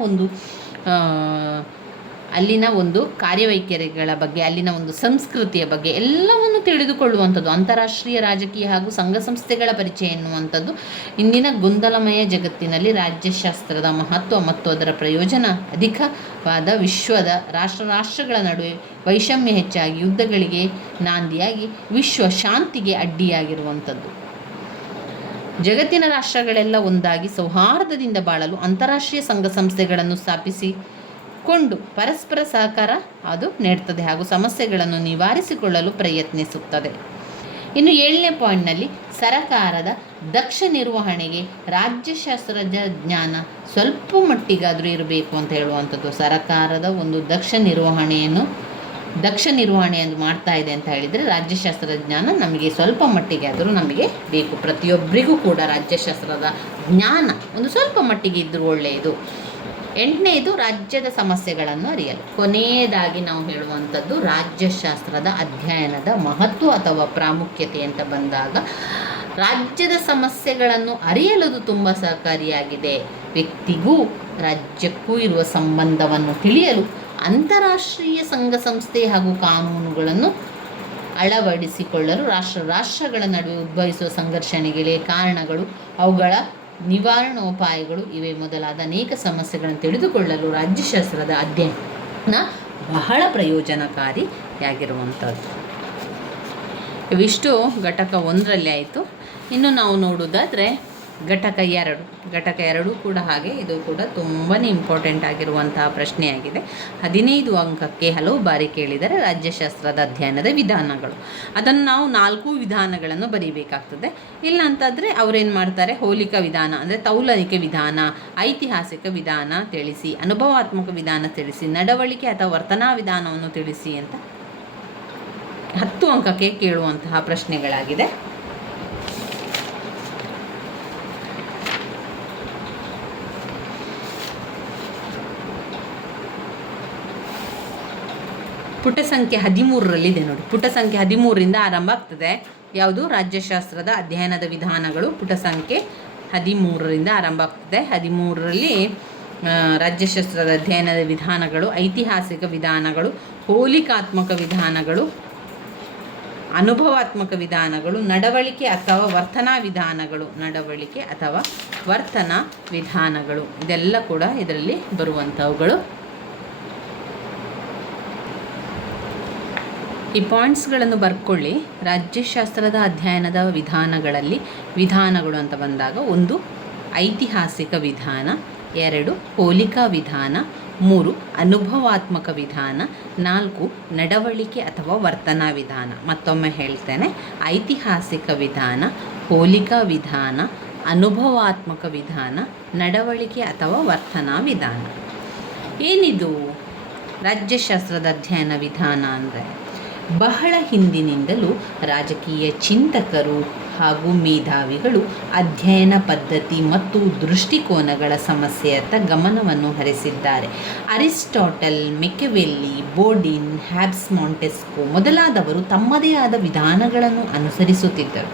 ಒಂದು ಕಾರ್ಯವೈಖರಿಗಳ ಬಗ್ಗೆ, ಅಲ್ಲಿನ ಒಂದು ಸಂಸ್ಕೃತಿಯ ಬಗ್ಗೆ ಎಲ್ಲವನ್ನು ತಿಳಿದುಕೊಳ್ಳುವಂಥದ್ದು ಅಂತಾರಾಷ್ಟ್ರೀಯ ರಾಜಕೀಯ ಹಾಗೂ ಸಂಘ ಸಂಸ್ಥೆಗಳ ಪರಿಚಯ ಎನ್ನುವಂಥದ್ದು ಇಂದಿನ ಗೊಂದಲಮಯ ಜಗತ್ತಿನಲ್ಲಿ ರಾಜ್ಯಶಾಸ್ತ್ರದ ಮಹತ್ವ ಮತ್ತು ಅದರ ಪ್ರಯೋಜನ ಅಧಿಕವಾದ ವಿಶ್ವದ ರಾಷ್ಟ್ರಗಳ ನಡುವೆ ವೈಷಮ್ಯ ಹೆಚ್ಚಾಗಿ ಯುದ್ಧಗಳಿಗೆ ನಾಂದಿಯಾಗಿ ವಿಶ್ವ ಶಾಂತಿಗೆ ಅಡ್ಡಿಯಾಗಿರುವಂಥದ್ದು. ಜಗತ್ತಿನ ರಾಷ್ಟ್ರಗಳೆಲ್ಲ ಒಂದಾಗಿ ಸೌಹಾರ್ದದಿಂದ ಬಾಳಲು ಅಂತಾರಾಷ್ಟ್ರೀಯ ಸಂಘ ಸಂಸ್ಥೆಗಳನ್ನು ಸ್ಥಾಪಿಸಿಕೊಂಡು ಪರಸ್ಪರ ಸಹಕಾರ ಅದು ನೀಡ್ತದೆ ಹಾಗೂ ಸಮಸ್ಯೆಗಳನ್ನು ನಿವಾರಿಸಿಕೊಳ್ಳಲು ಪ್ರಯತ್ನಿಸುತ್ತದೆ. ಇನ್ನು 7ನೇ ಪಾಯಿಂಟ್ನಲ್ಲಿ ಸರಕಾರದ ದಕ್ಷ ನಿರ್ವಹಣೆಗೆ ರಾಜ್ಯಶಾಸ್ತ್ರದ ಜ್ಞಾನ ಸ್ವಲ್ಪ ಮಟ್ಟಿಗಾದರೂ ಇರಬೇಕು ಅಂತ ಹೇಳುವಂಥದ್ದು. ಸರಕಾರದ ಒಂದು ದಕ್ಷ ನಿರ್ವಹಣೆಯನ್ನು ಮಾಡ್ತಾ ಇದೆ ಅಂತ ಹೇಳಿದರೆ ರಾಜ್ಯಶಾಸ್ತ್ರದ ಜ್ಞಾನ ನಮಗೆ ಸ್ವಲ್ಪ ಮಟ್ಟಿಗೆ ಆದರೂ ನಮಗೆ ಬೇಕು. ಪ್ರತಿಯೊಬ್ಬರಿಗೂ ಕೂಡ ರಾಜ್ಯಶಾಸ್ತ್ರದ ಜ್ಞಾನ ಒಂದು ಸ್ವಲ್ಪ ಮಟ್ಟಿಗೆ ಇದ್ದರೂ ಒಳ್ಳೆಯದು. 8ನೇದು ರಾಜ್ಯದ ಸಮಸ್ಯೆಗಳನ್ನು ಅರಿಯಲು. ಕೊನೆಯದಾಗಿ ನಾವು ಹೇಳುವಂಥದ್ದು ರಾಜ್ಯಶಾಸ್ತ್ರದ ಅಧ್ಯಯನದ ಮಹತ್ವ ಅಥವಾ ಪ್ರಾಮುಖ್ಯತೆ ಅಂತ ಬಂದಾಗ, ರಾಜ್ಯದ ಸಮಸ್ಯೆಗಳನ್ನು ಅರಿಯಲು ತುಂಬ ಸಹಕಾರಿಯಾಗಿದೆ. ವ್ಯಕ್ತಿಗೂ ರಾಜ್ಯಕ್ಕೂ ಇರುವ ಸಂಬಂಧವನ್ನು ತಿಳಿಯಲು ಅಂತಾರಾಷ್ಟ್ರೀಯ ಸಂಘ ಸಂಸ್ಥೆ ಹಾಗೂ ಕಾನೂನುಗಳನ್ನು ಅಳವಡಿಸಿಕೊಳ್ಳಲು ರಾಷ್ಟ್ರಗಳ ನಡುವೆ ಉದ್ಭವಿಸುವ ಸಂಘರ್ಷಣೆಗಳೇ ಕಾರಣಗಳು, ಅವುಗಳ ನಿವಾರಣೋಪಾಯಗಳು ಇವೆ ಮೊದಲಾದ ಅನೇಕ ಸಮಸ್ಯೆಗಳನ್ನು ತಿಳಿದುಕೊಳ್ಳಲು ರಾಜ್ಯಶಾಸ್ತ್ರದ ಅಧ್ಯಯನ ಬಹಳ ಪ್ರಯೋಜನಕಾರಿಯಾಗಿರುವಂಥದ್ದು. ಇವಿಷ್ಟು ಘಟಕ 1ರಲ್ಲಿ ಆಯಿತು. ಇನ್ನು ನಾವು ನೋಡೋದಾದರೆ ಘಟಕ 2 ಕೂಡ ಹಾಗೆ, ಇದು ಕೂಡ ತುಂಬಾ ಇಂಪಾರ್ಟೆಂಟ್ ಆಗಿರುವಂತಹ ಪ್ರಶ್ನೆಯಾಗಿದೆ. 15 ಅಂಕಕ್ಕೆ ಹಲವು ಬಾರಿ ಕೇಳಿದರೆ ರಾಜ್ಯಶಾಸ್ತ್ರದ ಅಧ್ಯಯನದ ವಿಧಾನಗಳು. ಅದನ್ನು ನಾವು 4 ವಿಧಾನಗಳನ್ನು ಬರೀಬೇಕಾಗ್ತದೆ. ಇಲ್ಲ ಅಂತಂದರೆ ಅವರೇನು ಮಾಡ್ತಾರೆ, ಹೋಲಿಕಾ ವಿಧಾನ ಅಂದರೆ ತೌಲನಿಕೆ ವಿಧಾನ, ಐತಿಹಾಸಿಕ ವಿಧಾನ ತಿಳಿಸಿ, ಅನುಭವಾತ್ಮಕ ವಿಧಾನ ತಿಳಿಸಿ, ನಡವಳಿಕೆ ಅಥವಾ ವರ್ತನಾ ವಿಧಾನವನ್ನು ತಿಳಿಸಿ ಅಂತ 10 ಅಂಕಕ್ಕೆ ಕೇಳುವಂತಹ ಪ್ರಶ್ನೆಗಳಾಗಿದೆ. ಪುಟ ಸಂಖ್ಯೆ 13ರಲ್ಲಿದೆ ನೋಡಿ. ಪುಟ ಸಂಖ್ಯೆ 13ರಿಂದ ಆರಂಭ ಆಗ್ತದೆ. ಯಾವುದು? ರಾಜ್ಯಶಾಸ್ತ್ರದ ಅಧ್ಯಯನದ ವಿಧಾನಗಳು. ಪುಟ ಸಂಖ್ಯೆ 13ರಿಂದ ಆರಂಭ ಆಗ್ತದೆ. 13ರಲ್ಲಿ ರಾಜ್ಯಶಾಸ್ತ್ರದ ಅಧ್ಯಯನದ ವಿಧಾನಗಳು, ಐತಿಹಾಸಿಕ ವಿಧಾನಗಳು, ಹೋಲಿಕಾತ್ಮಕ ವಿಧಾನಗಳು, ಅನುಭವಾತ್ಮಕ ವಿಧಾನಗಳು, ನಡವಳಿಕೆ ಅಥವಾ ವರ್ತನಾ ವಿಧಾನಗಳು ಇದೆಲ್ಲ ಕೂಡ ಇದರಲ್ಲಿ ಬರುವಂಥವುಗಳು. ಈ ಪಾಯಿಂಟ್ಸ್ಗಳನ್ನು ಬರ್ಕೊಳ್ಳಿ. ರಾಜ್ಯಶಾಸ್ತ್ರದ ಅಧ್ಯಯನದ ವಿಧಾನಗಳು ಅಂತ ಬಂದಾಗ 1 ಐತಿಹಾಸಿಕ ವಿಧಾನ, 2 ಹೋಲಿಕಾ ವಿಧಾನ, 3 ಅನುಭವಾತ್ಮಕ ವಿಧಾನ, 4 ನಡವಳಿಕೆ ಅಥವಾ ವರ್ತನಾ ವಿಧಾನ. ಮತ್ತೊಮ್ಮೆ ಹೇಳ್ತೇನೆ, ಐತಿಹಾಸಿಕ ವಿಧಾನ, ಹೋಲಿಕಾ ವಿಧಾನ, ಅನುಭವಾತ್ಮಕ ವಿಧಾನ, ನಡವಳಿಕೆ ಅಥವಾ ವರ್ತನಾ ವಿಧಾನ. ಏನಿದು ರಾಜ್ಯಶಾಸ್ತ್ರದ ಅಧ್ಯಯನ ವಿಧಾನ ಅಂದರೆ? ಬಹಳ ಹಿಂದಿನಿಂದಲೂ ರಾಜಕೀಯ ಚಿಂತಕರು ಹಾಗೂ ಮೇಧಾವಿಗಳು ಅಧ್ಯಯನ ಪದ್ಧತಿ ಮತ್ತು ದೃಷ್ಟಿಕೋನಗಳ ಸಮಸ್ಯೆಯತ್ತ ಗಮನವನ್ನು ಹರಿಸಿದ್ದಾರೆ. ಅರಿಸ್ಟಾಟಲ್, ಮೆಕಿವೆಲ್ಲಿ, ಬೋರ್ಡಿನ್, ಹ್ಯಾಬ್ಸ್, ಮಾಂಟೆಸ್ಕೋ ಮೊದಲಾದವರು ತಮ್ಮದೇ ಆದ ವಿಧಾನಗಳನ್ನು ಅನುಸರಿಸುತ್ತಿದ್ದರು.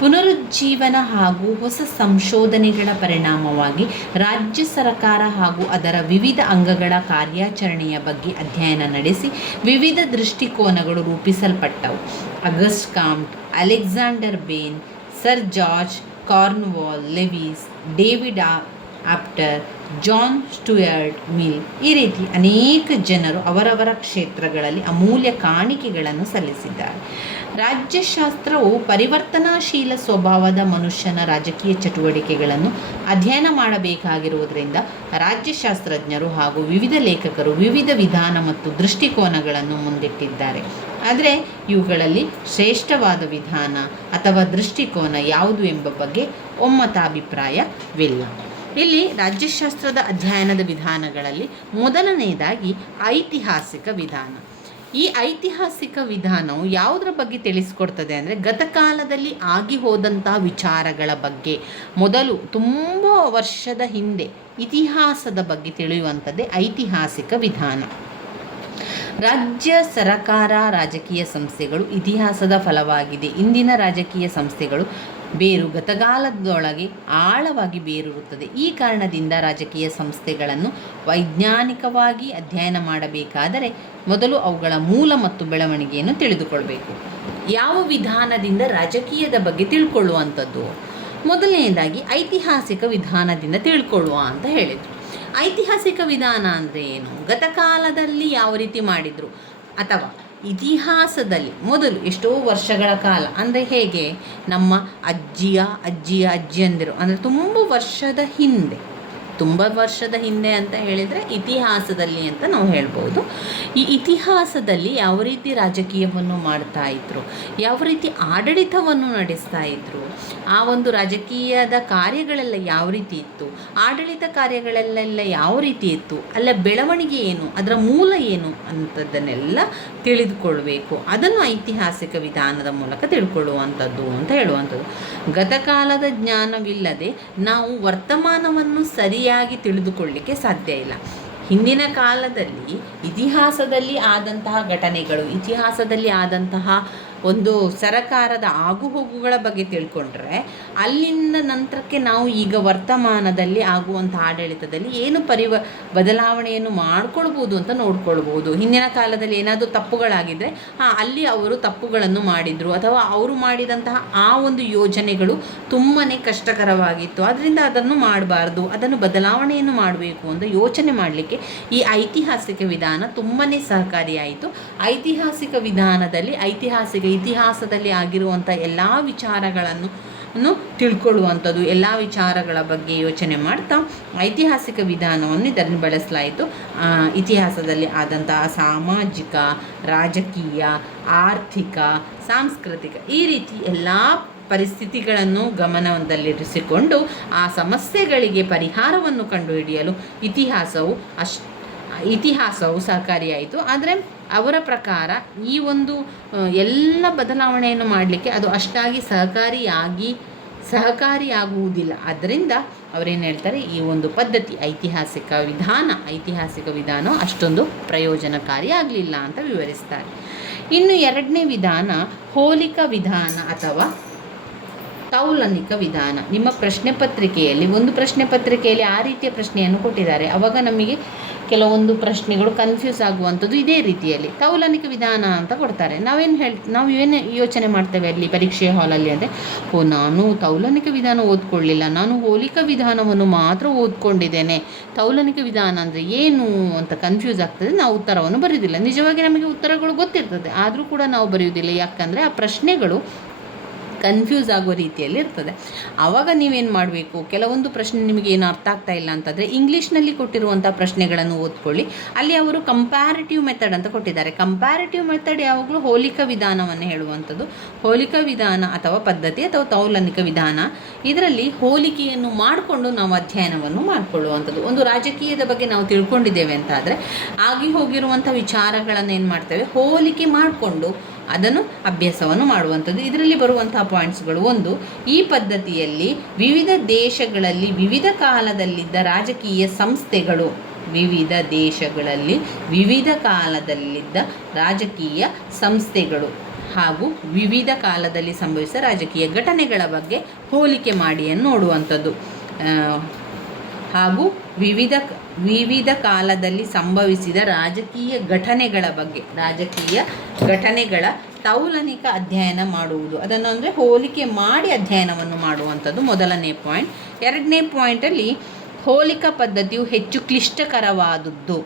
ಪುನರುಜ್ಜೀವನ ಹಾಗೂ ಹೊಸ ಸಂಶೋಧನೆಗಳ ಪರಿಣಾಮವಾಗಿ ರಾಜ್ಯ ಸರ್ಕಾರ ಹಾಗೂ ಅದರ ವಿವಿಧ ಅಂಗಗಳ ಕಾರ್ಯಾಚರಣೆಯ ಬಗ್ಗೆ ಅಧ್ಯಯನ ನಡೆಸಿ ವಿವಿಧ ದೃಷ್ಟಿಕೋನಗಳು ರೂಪಿಸಲ್ಪಟ್ಟವು. Auguste Comte, Alexander Bain, sir George Cornewall Lewis, David ಆಫ್ಟರ್ ಜಾನ್ ಸ್ಟುಯರ್ಟ್ ಮಿಲ್. ಈ ರೀತಿ ಅನೇಕ ಜನರು ಅವರವರ ಕ್ಷೇತ್ರಗಳಲ್ಲಿ ಅಮೂಲ್ಯ ಕಾಣಿಕೆಗಳನ್ನು ಸಲ್ಲಿಸಿದ್ದಾರೆ. ರಾಜ್ಯಶಾಸ್ತ್ರವು ಪರಿವರ್ತನಾಶೀಲ ಸ್ವಭಾವದ ಮನುಷ್ಯನ ರಾಜಕೀಯ ಚಟುವಟಿಕೆಗಳನ್ನು ಅಧ್ಯಯನ ಮಾಡಬೇಕಾಗಿರುವುದರಿಂದ ರಾಜ್ಯಶಾಸ್ತ್ರಜ್ಞರು ಹಾಗೂ ವಿವಿಧ ಲೇಖಕರು ವಿವಿಧ ವಿಧಾನ ಮತ್ತು ದೃಷ್ಟಿಕೋನಗಳನ್ನು ಮುಂದಿಟ್ಟಿದ್ದಾರೆ. ಆದರೆ ಇವುಗಳಲ್ಲಿ ಶ್ರೇಷ್ಠವಾದ ವಿಧಾನ ಅಥವಾ ದೃಷ್ಟಿಕೋನ ಯಾವುದು ಎಂಬ ಬಗ್ಗೆ ಒಮ್ಮತಾಭಿಪ್ರಾಯವಿಲ್ಲ. ಇಲ್ಲಿ ರಾಜ್ಯಶಾಸ್ತ್ರದ ಅಧ್ಯಯನದ ವಿಧಾನಗಳಲ್ಲಿ ಮೊದಲನೆಯದಾಗಿ ಐತಿಹಾಸಿಕ ವಿಧಾನ. ಈ ಐತಿಹಾಸಿಕ ವಿಧಾನವು ಯಾವುದರ ಬಗ್ಗೆ ತಿಳಿಸ್ಕೊಡ್ತದೆ ಅಂದರೆ ಗತಕಾಲದಲ್ಲಿ ಆಗಿ ಹೋದಂತಹ ವಿಚಾರಗಳ ಬಗ್ಗೆ, ಮೊದಲು ತುಂಬ ವರ್ಷದ ಹಿಂದೆ ಇತಿಹಾಸದ ಬಗ್ಗೆ ತಿಳಿಯುವಂಥದ್ದೇ ಐತಿಹಾಸಿಕ ವಿಧಾನ. ರಾಜ್ಯ ಸರಕಾರ ರಾಜಕೀಯ ಸಂಸ್ಥೆಗಳು ಇತಿಹಾಸದ ಫಲವಾಗಿದೆ. ಇಂದಿನ ರಾಜಕೀಯ ಸಂಸ್ಥೆಗಳು ಬೇರು ಗತಕಾಲದೊಳಗೆ ಆಳವಾಗಿ ಬೇರೂರುತ್ತದೆ. ಈ ಕಾರಣದಿಂದ ರಾಜಕೀಯ ಸಂಸ್ಥೆಗಳನ್ನು ವೈಜ್ಞಾನಿಕವಾಗಿ ಅಧ್ಯಯನ ಮಾಡಬೇಕಾದರೆ ಮೊದಲು ಅವುಗಳ ಮೂಲ ಮತ್ತು ಬೆಳವಣಿಗೆಯನ್ನು ತಿಳಿದುಕೊಳ್ಬೇಕು. ಯಾವ ವಿಧಾನದಿಂದ ರಾಜಕೀಯದ ಬಗ್ಗೆ ತಿಳ್ಕೊಳ್ಳುವಂಥದ್ದು? ಮೊದಲನೆಯದಾಗಿ ಐತಿಹಾಸಿಕ ವಿಧಾನದಿಂದ ತಿಳ್ಕೊಳ್ಳುವ ಅಂತ ಹೇಳಿದರು. ಐತಿಹಾಸಿಕ ವಿಧಾನ ಅಂದರೆ ಏನು? ಗತಕಾಲದಲ್ಲಿ ಯಾವ ರೀತಿ ಮಾಡಿದರು ಅಥವಾ ಇತಿಹಾಸದಲ್ಲಿ ಮೊದಲು ಎಷ್ಟೋ ವರ್ಷಗಳ ಕಾಲ ಅಂದರೆ ಹೇಗೆ ನಮ್ಮ ಅಜ್ಜಿಯಂದಿರು ಅಂದರೆ ತುಂಬ ವರ್ಷದ ಹಿಂದೆ ಅಂತ ಹೇಳಿದರೆ ಇತಿಹಾಸದಲ್ಲಿ ಅಂತ ನಾವು ಹೇಳ್ಬೋದು. ಈ ಇತಿಹಾಸದಲ್ಲಿ ಯಾವ ರೀತಿ ರಾಜಕೀಯವನ್ನು ಮಾಡ್ತಾ ಇದ್ರು, ಯಾವ ರೀತಿ ಆಡಳಿತವನ್ನು ನಡೆಸ್ತಾ ಇದ್ರು, ಆ ಒಂದು ರಾಜಕೀಯದ ಕಾರ್ಯಗಳೆಲ್ಲ ಯಾವ ರೀತಿ ಇತ್ತು, ಆಡಳಿತ ಕಾರ್ಯಗಳೆಲ್ಲ ಯಾವ ರೀತಿ ಇತ್ತು, ಅಲ್ಲ ಬೆಳವಣಿಗೆ ಏನು, ಅದರ ಮೂಲ ಏನು ಅಂಥದ್ದನ್ನೆಲ್ಲ ತಿಳಿದುಕೊಳ್ಬೇಕು. ಅದನ್ನು ಐತಿಹಾಸಿಕ ವಿಧಾನದ ಮೂಲಕ ತಿಳ್ಕೊಳ್ಳುವಂಥದ್ದು ಅಂತ ಹೇಳುವಂಥದ್ದು. ಗತಕಾಲದ ಜ್ಞಾನವಿಲ್ಲದೆ ನಾವು ವರ್ತಮಾನವನ್ನು ಸರಿಯಾಗಿ ತಿಳಿದುಕೊಳ್ಳಲಿಕ್ಕೆ ಸಾಧ್ಯ ಇಲ್ಲ. ಹಿಂದಿನ ಕಾಲದಲ್ಲಿ ಇತಿಹಾಸದಲ್ಲಿ ಆದಂತಹ ಘಟನೆಗಳು, ಇತಿಹಾಸದಲ್ಲಿ ಆದಂತಹ ಒಂದು ಸರಕಾರದ ಆಗುಹೋಗುಗಳ ಬಗ್ಗೆ ತಿಳ್ಕೊಂಡ್ರೆ ಅಲ್ಲಿಂದ ನಂತರಕ್ಕೆ ನಾವು ಈಗ ವರ್ತಮಾನದಲ್ಲಿ ಆಗುವಂಥ ಆಡಳಿತದಲ್ಲಿ ಏನು ಬದಲಾವಣೆಯನ್ನು ಮಾಡ್ಕೊಳ್ಬೋದು ಅಂತ ನೋಡ್ಕೊಳ್ಬೋದು. ಹಿಂದಿನ ಕಾಲದಲ್ಲಿ ಏನಾದರೂ ತಪ್ಪುಗಳಾಗಿದ್ದರೆ ಅಲ್ಲಿ ಅವರು ತಪ್ಪುಗಳನ್ನು ಮಾಡಿದರು ಅಥವಾ ಅವರು ಮಾಡಿದಂತಹ ಆ ಒಂದು ಯೋಜನೆಗಳು ತುಂಬಾ ಕಷ್ಟಕರವಾಗಿತ್ತು, ಅದರಿಂದ ಅದನ್ನು ಮಾಡಬಾರ್ದು, ಅದನ್ನು ಬದಲಾವಣೆಯನ್ನು ಮಾಡಬೇಕು ಅಂತ ಯೋಚನೆ ಮಾಡಲಿಕ್ಕೆ ಈ ಐತಿಹಾಸಿಕ ವಿಧಾನ ತುಂಬಾ ಸಹಕಾರಿಯಾಯಿತು. ಐತಿಹಾಸಿಕ ವಿಧಾನದಲ್ಲಿ ಇತಿಹಾಸದಲ್ಲಿ ಆಗಿರುವಂಥ ಎಲ್ಲ ವಿಚಾರಗಳನ್ನು ತಿಳ್ಕೊಳ್ಳುವಂಥದ್ದು, ಎಲ್ಲ ವಿಚಾರಗಳ ಬಗ್ಗೆ ಯೋಚನೆ ಮಾಡ್ತಾ ಐತಿಹಾಸಿಕ ವಿಧಾನವನ್ನು ಇದನ್ನು ಬಳಸಲಾಯಿತು. ಇತಿಹಾಸದಲ್ಲಿ ಆದಂತಹ ಸಾಮಾಜಿಕ, ರಾಜಕೀಯ, ಆರ್ಥಿಕ, ಸಾಂಸ್ಕೃತಿಕ ಈ ರೀತಿ ಎಲ್ಲ ಪರಿಸ್ಥಿತಿಗಳನ್ನು ಗಮನದಲ್ಲಿರಿಸಿಕೊಂಡು ಆ ಸಮಸ್ಯೆಗಳಿಗೆ ಪರಿಹಾರವನ್ನು ಕಂಡುಹಿಡಿಯಲು ಇತಿಹಾಸವು ಸಹಕಾರಿಯಾಯಿತು. ಆದರೆ ಅವರ ಪ್ರಕಾರ ಈ ಒಂದು ಎಲ್ಲ ಬದಲಾವಣೆಯನ್ನು ಮಾಡಲಿಕ್ಕೆ ಅದು ಅಷ್ಟಾಗಿ ಸಹಕಾರಿಯಾಗುವುದಿಲ್ಲ. ಆದ್ದರಿಂದ ಅವರೇನು ಹೇಳ್ತಾರೆ, ಈ ಒಂದು ಪದ್ಧತಿ ಐತಿಹಾಸಿಕ ವಿಧಾನ ಅಷ್ಟೊಂದು ಪ್ರಯೋಜನಕಾರಿ ಆಗಲಿಲ್ಲ ಅಂತ ವಿವರಿಸ್ತಾರೆ. ಇನ್ನು ಎರಡನೇ ವಿಧಾನ ಹೋಲಿಕಾ ವಿಧಾನ ಅಥವಾ ತೌಲನಿಕ ವಿಧಾನ. ನಿಮ್ಮ ಪ್ರಶ್ನೆ ಪತ್ರಿಕೆಯಲ್ಲಿ ಆ ರೀತಿಯ ಪ್ರಶ್ನೆಯನ್ನು ಕೊಟ್ಟಿದ್ದಾರೆ. ಆವಾಗ ನಮಗೆ ಕೆಲವೊಂದು ಪ್ರಶ್ನೆಗಳು ಕನ್ಫ್ಯೂಸ್ ಆಗುವಂಥದ್ದು ಇದೇ ರೀತಿಯಲ್ಲಿ. ತೌಲನಿಕ ವಿಧಾನ ಅಂತ ಕೊಡ್ತಾರೆ. ನಾವು ಏನು ಯೋಚನೆ ಮಾಡ್ತೇವೆ ಅಲ್ಲಿ ಪರೀಕ್ಷೆಯ ಹಾಲಲ್ಲಿ ಅಂದರೆ, ನಾನು ತೌಲನಿಕ ವಿಧಾನ ಓದ್ಕೊಳ್ಳಿಲ್ಲ, ನಾನು ಹೋಲಿಕಾ ವಿಧಾನವನ್ನು ಮಾತ್ರ ಓದ್ಕೊಂಡಿದ್ದೇನೆ, ತೌಲನಿಕ ವಿಧಾನ ಅಂದರೆ ಏನು ಅಂತ ಕನ್ಫ್ಯೂಸ್ ಆಗ್ತದೆ, ನಾವು ಉತ್ತರವನ್ನು ಬರೆಯುವುದಿಲ್ಲ. ನಿಜವಾಗಿ ನಮಗೆ ಉತ್ತರಗಳು ಗೊತ್ತಿರ್ತದೆ, ಆದರೂ ಕೂಡ ನಾವು ಬರೆಯುವುದಿಲ್ಲ. ಯಾಕಂದರೆ ಆ ಪ್ರಶ್ನೆಗಳು ಕನ್ಫ್ಯೂಸ್ ಆಗೋ ರೀತಿಯಲ್ಲಿ ಇರ್ತದೆ. ಆವಾಗ ನೀವೇನು ಮಾಡಬೇಕು, ಕೆಲವೊಂದು ಪ್ರಶ್ನೆ ನಿಮಗೆ ಏನು ಅರ್ಥ ಆಗ್ತಾ ಇಲ್ಲ ಅಂತಂದರೆ ಇಂಗ್ಲೀಷ್ನಲ್ಲಿ ಕೊಟ್ಟಿರುವಂಥ ಪ್ರಶ್ನೆಗಳನ್ನು ಓದ್ಕೊಳ್ಳಿ. ಅಲ್ಲಿ ಅವರು ಕಂಪ್ಯಾರಿಟಿವ್ ಮೆಥಡ್ ಅಂತ ಕೊಟ್ಟಿದ್ದಾರೆ. ಕಂಪ್ಯಾರಿಟಿವ್ ಮೆಥಡ್ ಯಾವಾಗಲೂ ಹೋಲಿಕಾ ವಿಧಾನವನ್ನು ಹೇಳುವಂಥದ್ದು. ಹೋಲಿಕಾ ವಿಧಾನ ಅಥವಾ ಪದ್ಧತಿ ಅಥವಾ ತೌಲನಿಕ ವಿಧಾನ, ಇದರಲ್ಲಿ ಹೋಲಿಕೆಯನ್ನು ಮಾಡಿಕೊಂಡು ನಾವು ಅಧ್ಯಯನವನ್ನು ಮಾಡಿಕೊಳ್ಳುವಂಥದ್ದು. ಒಂದು ರಾಜಕೀಯದ ಬಗ್ಗೆ ನಾವು ತಿಳ್ಕೊಂಡಿದ್ದೇವೆ ಅಂತಾದರೆ ಆಗಿ ಹೋಗಿರುವಂಥ ವಿಚಾರಗಳನ್ನು ಏನು ಮಾಡ್ತೇವೆ, ಹೋಲಿಕೆ ಮಾಡಿಕೊಂಡು ಅದನ್ನು ಅಭ್ಯಾಸವನ್ನು ಮಾಡುವಂಥದ್ದು. ಇದರಲ್ಲಿ ಬರುವಂತಹ ಪಾಯಿಂಟ್ಸ್ಗಳು: ಒಂದು, ಈ ಪದ್ಧತಿಯಲ್ಲಿ ವಿವಿಧ ದೇಶಗಳಲ್ಲಿ ವಿವಿಧ ಕಾಲದಲ್ಲಿದ್ದ ರಾಜಕೀಯ ಸಂಸ್ಥೆಗಳು, ಹಾಗೂ ವಿವಿಧ ಕಾಲದಲ್ಲಿ ಸಂಭವಿಸಿದ ರಾಜಕೀಯ ಘಟನೆಗಳ ಬಗ್ಗೆ ಹೋಲಿಕೆ ಮಾಡಿ ನೋಡುವಂಥದ್ದು. ಹಾಗೂ ವಿವಿಧ ಕಾಲದಲ್ಲಿ ಸಂಭವಿಸಿದ ರಾಜಕೀಯ ಘಟನೆಗಳ ತೌಲನಿಕ ಅಧ್ಯಯನ ಮಾಡುವುದು. ಅದನ್ನು ಅಂದರೆ ಹೋಲಿಕೆ ಮಾಡಿ ಅಧ್ಯಯನವನ್ನು ಮಾಡುವಂಥದ್ದು ಮೊದಲನೇ ಪಾಯಿಂಟ್. ಎರಡನೇ ಪಾಯಿಂಟಲ್ಲಿ ಹೋಲಿಕಾ ಪದ್ಧತಿಯು ಹೆಚ್ಚು ಕ್ಲಿಷ್ಟಕರವಾದದ್ದು.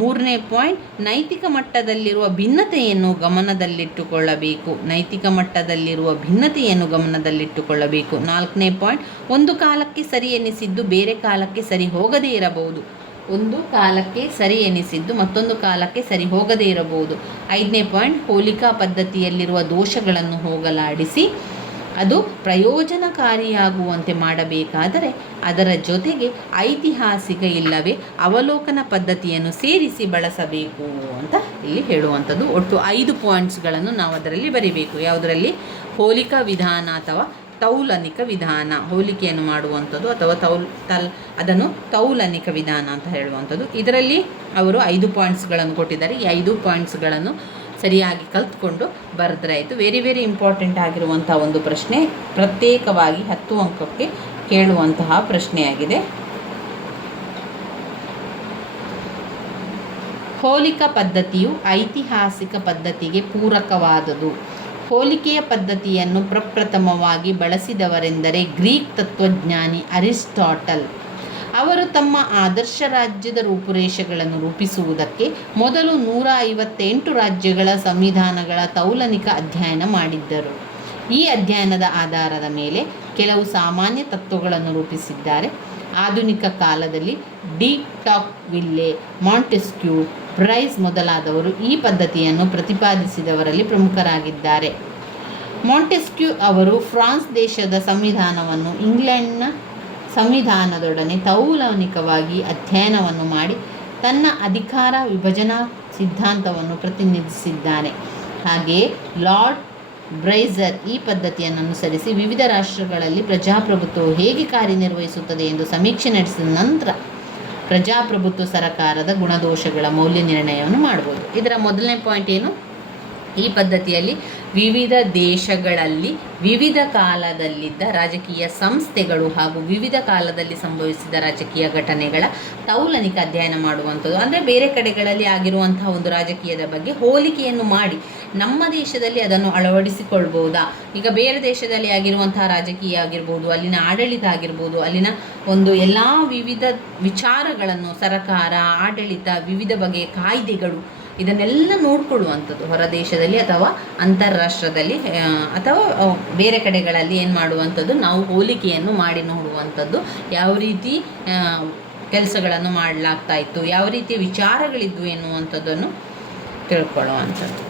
3ನೇ ಪಾಯಿಂಟ್, ನೈತಿಕ ಮಟ್ಟದಲ್ಲಿರುವ ಭಿನ್ನತೆಯನ್ನು ಗಮನದಲ್ಲಿಟ್ಟುಕೊಳ್ಳಬೇಕು. ನೈತಿಕ ಮಟ್ಟದಲ್ಲಿರುವ ಭಿನ್ನತೆಯನ್ನು ಗಮನದಲ್ಲಿಟ್ಟುಕೊಳ್ಳಬೇಕು. 4ನೇ ಪಾಯಿಂಟ್, ಒಂದು ಕಾಲಕ್ಕೆ ಸರಿ ಎನಿಸಿದ್ದು ಬೇರೆ ಕಾಲಕ್ಕೆ ಸರಿ ಹೋಗದೇ ಇರಬಹುದು. ಒಂದು ಕಾಲಕ್ಕೆ ಸರಿ ಎನಿಸಿದ್ದು ಮತ್ತೊಂದು ಕಾಲಕ್ಕೆ ಸರಿ ಹೋಗದೇ ಇರಬಹುದು. 5ನೇ ಪಾಯಿಂಟ್, ಹೋಲಿಕಾ ಪದ್ಧತಿಯಲ್ಲಿರುವ ದೋಷಗಳನ್ನು ಹೋಗಲಾಡಿಸಿ ಅದು ಪ್ರಯೋಜನಕಾರಿಯಾಗುವಂತೆ ಮಾಡಬೇಕಾದರೆ ಅದರ ಜೊತೆಗೆ ಐತಿಹಾಸಿಕ ಇಲ್ಲವೇ ಅವಲೋಕನ ಪದ್ಧತಿಯನ್ನು ಸೇರಿಸಿ ಬಳಸಬೇಕು ಅಂತ ಇಲ್ಲಿ ಹೇಳುವಂಥದ್ದು. ಒಟ್ಟು 5 ಪಾಯಿಂಟ್ಸ್ಗಳನ್ನು ನಾವು ಅದರಲ್ಲಿ ಬರಿಬೇಕು. ಯಾವುದರಲ್ಲಿ? ಹೋಲಿಕಾ ವಿಧಾನ ಅಥವಾ ತೌಲನಿಕ ವಿಧಾನ, ಹೋಲಿಕೆಯನ್ನು ಮಾಡುವಂಥದ್ದು ಅಥವಾ ಅದನ್ನು ತೌಲನಿಕ ವಿಧಾನ ಅಂತ ಹೇಳುವಂಥದ್ದು. ಇದರಲ್ಲಿ ಅವರು 5 ಪಾಯಿಂಟ್ಸ್ಗಳನ್ನು ಕೊಟ್ಟಿದ್ದಾರೆ. ಈ 5 ಪಾಯಿಂಟ್ಸ್ಗಳನ್ನು ಸರಿಯಾಗಿ ಕಲ್ತ್ಕೊಂಡು ಬರೆದ್ರೆ ಆಯಿತು. ವೆರಿ ಇಂಪಾರ್ಟೆಂಟ್ ಆಗಿರುವಂಥ ಒಂದು ಪ್ರಶ್ನೆ, ಪ್ರತ್ಯೇಕವಾಗಿ 10 ಅಂಕಕ್ಕೆ ಕೇಳುವಂತಹ ಪ್ರಶ್ನೆಯಾಗಿದೆ. ಹೋಲಿಕಾ ಪದ್ಧತಿಯು ಐತಿಹಾಸಿಕ ಪದ್ಧತಿಗೆ ಪೂರಕವಾದುದು. ಹೋಲಿಕೆಯ ಪದ್ಧತಿಯನ್ನು ಪ್ರಪ್ರಥಮವಾಗಿ ಬಳಸಿದವರೆಂದರೆ ಗ್ರೀಕ್ ತತ್ವಜ್ಞಾನಿ ಅರಿಸ್ಟಾಟಲ್. ಅವರು ತಮ್ಮ ಆದರ್ಶ ರಾಜ್ಯದ ರೂಪುರೇಷೆಗಳನ್ನು ರೂಪಿಸುವುದಕ್ಕೆ ಮೊದಲು 158 ರಾಜ್ಯಗಳ ಸಂವಿಧಾನಗಳ ತೌಲನಿಕ ಅಧ್ಯಯನ ಮಾಡಿದ್ದರು. ಈ ಅಧ್ಯಯನದ ಆಧಾರದ ಮೇಲೆ ಕೆಲವು ಸಾಮಾನ್ಯ ತತ್ವಗಳನ್ನು ರೂಪಿಸಿದ್ದಾರೆ. ಆಧುನಿಕ ಕಾಲದಲ್ಲಿ ಡಿ ಟಾಕ್ವಿಲ್ಲೆ, ಮಾಂಟೆಸ್ಕ್ಯೂ, ಬ್ರೈಸ್ ಮೊದಲಾದವರು ಈ ಪದ್ಧತಿಯನ್ನು ಪ್ರತಿಪಾದಿಸಿದವರಲ್ಲಿ ಪ್ರಮುಖರಾಗಿದ್ದಾರೆ. ಮಾಂಟೆಸ್ಕ್ಯೂ ಅವರು ಫ್ರಾನ್ಸ್ ದೇಶದ ಸಂವಿಧಾನವನ್ನು ಇಂಗ್ಲೆಂಡ್ನ ಸಂವಿಧಾನದೊಡನೆ ತೌಲನಿಕವಾಗಿ ಅಧ್ಯಯನವನ್ನು ಮಾಡಿ ತನ್ನ ಅಧಿಕಾರ ವಿಭಜನಾ ಸಿದ್ಧಾಂತವನ್ನು ಪ್ರತಿನಿಧಿಸಿದ್ದಾನೆ. ಹಾಗೆಯೇ ಲಾರ್ಡ್ ಬ್ರೈಸರ್ ಈ ಪದ್ಧತಿಯನ್ನು ಅನುಸರಿಸಿ ವಿವಿಧ ರಾಷ್ಟ್ರಗಳಲ್ಲಿ ಪ್ರಜಾಪ್ರಭುತ್ವವು ಹೇಗೆ ಕಾರ್ಯನಿರ್ವಹಿಸುತ್ತದೆ ಎಂದು ಸಮೀಕ್ಷೆ ನಡೆಸಿದ ನಂತರ ಪ್ರಜಾಪ್ರಭುತ್ವ ಸರಕಾರದ ಗುಣದೋಷಗಳ ಮೌಲ್ಯ ನಿರ್ಣಯವನ್ನು ಮಾಡಬಹುದು. ಇದರ ಮೊದಲನೇ ಪಾಯಿಂಟ್ ಏನು? ಈ ಪದ್ಧತಿಯಲ್ಲಿ ವಿವಿಧ ದೇಶಗಳಲ್ಲಿ ವಿವಿಧ ಕಾಲದಲ್ಲಿದ್ದ ರಾಜಕೀಯ ಸಂಸ್ಥೆಗಳು ಹಾಗೂ ವಿವಿಧ ಕಾಲದಲ್ಲಿ ಸಂಭವಿಸಿದ ರಾಜಕೀಯ ಘಟನೆಗಳ ತೌಲನಿಕ ಅಧ್ಯಯನ ಮಾಡುವಂಥದ್ದು. ಅಂದರೆ ಬೇರೆ ಕಡೆಗಳಲ್ಲಿ ಆಗಿರುವಂತಹ ಒಂದು ರಾಜಕೀಯದ ಬಗ್ಗೆ ಹೋಲಿಕೆಯನ್ನು ಮಾಡಿ ನಮ್ಮ ದೇಶದಲ್ಲಿ ಅದನ್ನು ಅಳವಡಿಸಿಕೊಳ್ಬೋದಾ? ಈಗ ಬೇರೆ ದೇಶದಲ್ಲಿ ಆಗಿರುವಂತಹ ರಾಜಕೀಯ ಆಗಿರ್ಬೋದು, ಅಲ್ಲಿನ ಆಡಳಿತ ಆಗಿರ್ಬೋದು, ಅಲ್ಲಿನ ಒಂದು ಎಲ್ಲ ವಿವಿಧ ವಿಚಾರಗಳನ್ನು, ಸರಕಾರ, ಆಡಳಿತ, ವಿವಿಧ ಬಗೆಯ ಕಾಯ್ದೆಗಳು, ಇದನ್ನೆಲ್ಲ ನೋಡಿಕೊಳ್ಳುವಂಥದ್ದು ಹೊರ ದೇಶದಲ್ಲಿ ಅಥವಾ ಅಂತಾರಾಷ್ಟ್ರದಲ್ಲಿ ಅಥವಾ ಬೇರೆ ಕಡೆಗಳಲ್ಲಿ ಏನು ಮಾಡುವಂಥದ್ದು, ನಾವು ಹೋಲಿಕೆಯನ್ನು ಮಾಡಿ ನೋಡುವಂಥದ್ದು. ಯಾವ ರೀತಿ ಕೆಲಸಗಳನ್ನು ಮಾಡಲಾಗ್ತಾ ಇತ್ತು, ಯಾವ ರೀತಿಯ ವಿಚಾರಗಳಿದ್ವು ಎನ್ನುವಂಥದ್ದನ್ನು ತಿಳ್ಕೊಳ್ಳುವಂಥದ್ದು.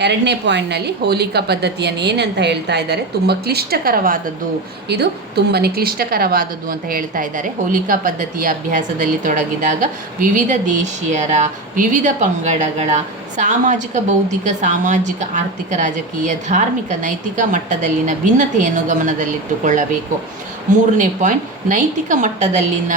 2ನೇ ಪಾಯಿಂಟ್ನಲ್ಲಿ ಹೋಲಿಕಾ ಪದ್ಧತಿಯನ್ನು ಏನಂತ ಹೇಳ್ತಾ ಇದ್ದಾರೆ? ತುಂಬ ಕ್ಲಿಷ್ಟಕರವಾದದ್ದು. ಇದು ತುಂಬಾ ಕ್ಲಿಷ್ಟಕರವಾದದ್ದು ಅಂತ ಹೇಳ್ತಾ ಇದ್ದಾರೆ. ಹೋಲಿಕಾ ಪದ್ಧತಿಯ ಅಭ್ಯಾಸದಲ್ಲಿ ತೊಡಗಿದಾಗ ವಿವಿಧ ದೇಶೀಯರ, ವಿವಿಧ ಪಂಗಡಗಳ ಸಾಮಾಜಿಕ, ಬೌದ್ಧಿಕ, ಸಾಮಾಜಿಕ, ಆರ್ಥಿಕ, ರಾಜಕೀಯ, ಧಾರ್ಮಿಕ, ನೈತಿಕ ಮಟ್ಟದಲ್ಲಿನ ಭಿನ್ನತೆಯನ್ನು ಗಮನದಲ್ಲಿಟ್ಟುಕೊಳ್ಳಬೇಕು. 3ನೇ ಪಾಯಿಂಟ್, ನೈತಿಕ ಮಟ್ಟದಲ್ಲಿನ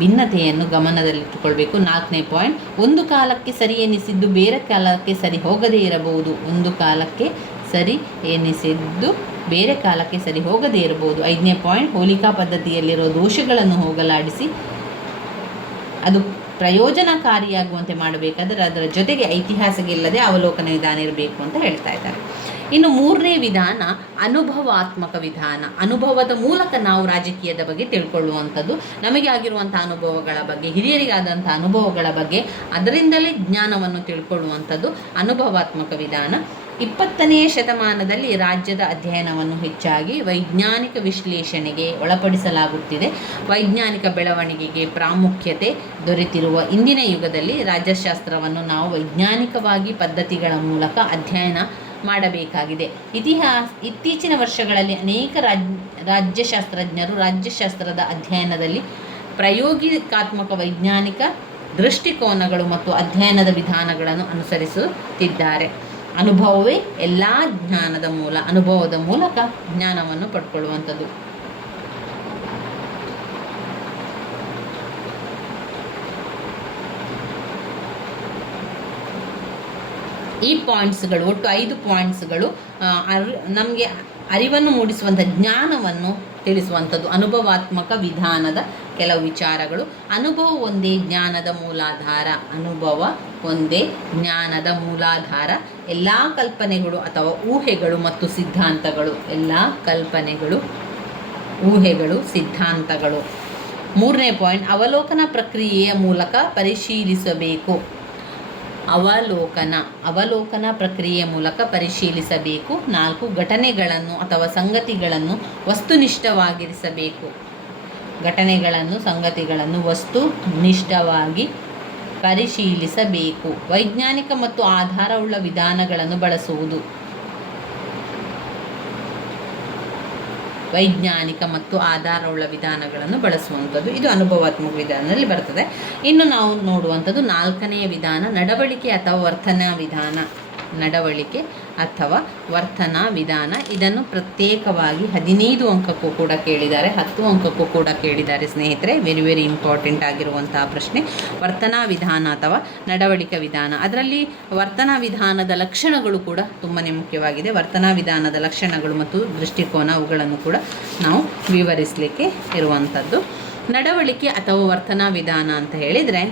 ಭಿನ್ನತೆಯನ್ನು ಗಮನದಲ್ಲಿಟ್ಟುಕೊಳ್ಬೇಕು. 4ನೇ ಪಾಯಿಂಟ್, ಒಂದು ಕಾಲಕ್ಕೆ ಸರಿ ಎನಿಸಿದ್ದು ಬೇರೆ ಕಾಲಕ್ಕೆ ಸರಿ ಹೋಗದೇ ಇರಬಹುದು. ಒಂದು ಕಾಲಕ್ಕೆ ಸರಿ ಎನಿಸಿದ್ದು ಬೇರೆ ಕಾಲಕ್ಕೆ ಸರಿ ಹೋಗದೇ ಇರಬಹುದು. 5ನೇ ಪಾಯಿಂಟ್, ಹೋಲಿಕಾ ಪದ್ಧತಿಯಲ್ಲಿರುವ ದೋಷಗಳನ್ನು ಹೋಗಲಾಡಿಸಿ ಅದು ಪ್ರಯೋಜನಕಾರಿಯಾಗುವಂತೆ ಮಾಡಬೇಕಾದರೆ ಅದರ ಜೊತೆಗೆ ಐತಿಹಾಸಿಕ ಇಲ್ಲದೆ ಅವಲೋಕನ ವಿಧಾನ ಇರಬೇಕು ಅಂತ ಹೇಳ್ತಾ ಇದ್ದಾರೆ. ಇನ್ನು 3ನೇ ವಿಧಾನ ಅನುಭವಾತ್ಮಕ ವಿಧಾನ. ಅನುಭವದ ಮೂಲಕ ನಾವು ರಾಜಕೀಯದ ಬಗ್ಗೆ ತಿಳ್ಕೊಳ್ಳುವಂಥದ್ದು. ನಮಗೆ ಆಗಿರುವಂಥ ಅನುಭವಗಳ ಬಗ್ಗೆ, ಹಿರಿಯರಿಗಾದಂಥ ಅನುಭವಗಳ ಬಗ್ಗೆ, ಅದರಿಂದಲೇ ಜ್ಞಾನವನ್ನು ತಿಳ್ಕೊಳ್ಳುವಂಥದ್ದು ಅನುಭವಾತ್ಮಕ ವಿಧಾನ. 20ನೇ ಶತಮಾನದಲ್ಲಿ ರಾಜ್ಯದ ಅಧ್ಯಯನವನ್ನು ಹೆಚ್ಚಾಗಿ ವೈಜ್ಞಾನಿಕ ವಿಶ್ಲೇಷಣೆಗೆ ಒಳಪಡಿಸಲಾಗುತ್ತಿದೆ. ವೈಜ್ಞಾನಿಕ ಬೆಳವಣಿಗೆಗೆ ಪ್ರಾಮುಖ್ಯತೆ ದೊರೆತಿರುವ ಇಂದಿನ ಯುಗದಲ್ಲಿ ರಾಜ್ಯಶಾಸ್ತ್ರವನ್ನು ನಾವು ವೈಜ್ಞಾನಿಕವಾಗಿ ಪದ್ಧತಿಗಳ ಮೂಲಕ ಅಧ್ಯಯನ ಮಾಡಬೇಕಾಗಿದೆ. ಇತ್ತೀಚಿನ ವರ್ಷಗಳಲ್ಲಿ ಅನೇಕ ರಾಜ್ಯಶಾಸ್ತ್ರಜ್ಞರು ರಾಜ್ಯಶಾಸ್ತ್ರದ ಅಧ್ಯಯನದಲ್ಲಿ ಪ್ರಾಯೋಗಿಕಾತ್ಮಕ ವೈಜ್ಞಾನಿಕ ದೃಷ್ಟಿಕೋನಗಳು ಮತ್ತು ಅಧ್ಯಯನದ ವಿಧಾನಗಳನ್ನು ಅನುಸರಿಸುತ್ತಿದ್ದಾರೆ. ಅನುಭವವೇ ಎಲ್ಲ ಜ್ಞಾನದ ಮೂಲ. ಅನುಭವದ ಮೂಲಕ ಜ್ಞಾನವನ್ನು ಪಡ್ಕೊಳ್ಳುವಂಥದ್ದು. ಈ ಪಾಯಿಂಟ್ಸ್ಗಳು, ಒಟ್ಟು 5 ಪಾಯಿಂಟ್ಸ್ಗಳು ನಮಗೆ ಅರಿವನ್ನು ಮೂಡಿಸುವಂಥ, ಜ್ಞಾನವನ್ನು ತಿಳಿಸುವಂಥದ್ದು ಅನುಭವಾತ್ಮಕ ವಿಧಾನದ ಕೆಲವು ವಿಚಾರಗಳು. ಅನುಭವ ಒಂದೇ ಜ್ಞಾನದ ಮೂಲಾಧಾರ. ಅನುಭವ ಒಂದೇ ಜ್ಞಾನದ ಮೂಲಾಧಾರ. ಎಲ್ಲ ಕಲ್ಪನೆಗಳು ಅಥವಾ ಊಹೆಗಳು ಮತ್ತು ಸಿದ್ಧಾಂತಗಳು. ಎಲ್ಲ ಕಲ್ಪನೆಗಳು, ಊಹೆಗಳು, ಸಿದ್ಧಾಂತಗಳು. 3ನೇ ಪಾಯಿಂಟ್, ಅವಲೋಕನ ಪ್ರಕ್ರಿಯೆಯ ಮೂಲಕ ಪರಿಶೀಲಿಸಬೇಕು. ಅವಲೋಕನ ಪ್ರಕ್ರಿಯೆಯ ಮೂಲಕ ಪರಿಶೀಲಿಸಬೇಕು. 4, ಘಟನೆಗಳನ್ನು ಅಥವಾ ಸಂಗತಿಗಳನ್ನು ವಸ್ತುನಿಷ್ಠವಾಗಿರಿಸಬೇಕು. ಘಟನೆಗಳನ್ನು, ಸಂಗತಿಗಳನ್ನು ವಸ್ತುನಿಷ್ಠವಾಗಿ ಪರಿಶೀಲಿಸಬೇಕು. ವೈಜ್ಞಾನಿಕ ಮತ್ತು ಆಧಾರವುಳ್ಳ ವಿಧಾನಗಳನ್ನು ಬಳಸುವುದು. ವೈಜ್ಞಾನಿಕ ಮತ್ತು ಆಧಾರವುಳ್ಳ ವಿಧಾನಗಳನ್ನು ಬಳಸುವಂಥದ್ದು. ಇದು ಅನುಭವಾತ್ಮಕ ವಿಧಾನದಲ್ಲಿ ಬರ್ತದೆ. ಇನ್ನು ನಾವು ನೋಡುವಂಥದ್ದು 4ನೆಯ ವಿಧಾನ, ನಡವಳಿಕೆ ಅಥವಾ ವರ್ತನಾ ವಿಧಾನ. ನಡವಳಿಕೆ ಅಥವಾ ವರ್ತನಾ ವಿಧಾನ. ಇದನ್ನು ಪ್ರತ್ಯೇಕವಾಗಿ 15 ಅಂಕಕ್ಕೂ ಕೂಡ ಕೇಳಿದ್ದಾರೆ, 10 ಅಂಕಕ್ಕೂ ಕೂಡ ಕೇಳಿದ್ದಾರೆ ಸ್ನೇಹಿತರೆ. ವೆರಿ ವೆರಿ ಇಂಪಾರ್ಟೆಂಟ್ ಆಗಿರುವಂತಹ ಪ್ರಶ್ನೆ ವರ್ತನಾ ವಿಧಾನ ಅಥವಾ ನಡವಳಿಕೆ ವಿಧಾನ. ಅದರಲ್ಲಿ ವರ್ತನಾ ವಿಧಾನದ ಲಕ್ಷಣಗಳು ಕೂಡ ತುಂಬಾ ಮುಖ್ಯವಾಗಿದೆ. ವರ್ತನಾ ವಿಧಾನದ ಲಕ್ಷಣಗಳು ಮತ್ತು ದೃಷ್ಟಿಕೋನ, ಅವುಗಳನ್ನು ಕೂಡ ನಾವು ವಿವರಿಸಲಿಕ್ಕೆ ಇರುವಂಥದ್ದು. ನಡವಳಿಕೆ ಅಥವಾ ವರ್ತನಾ ವಿಧಾನ ಅಂತ ಹೇಳಿದರೆ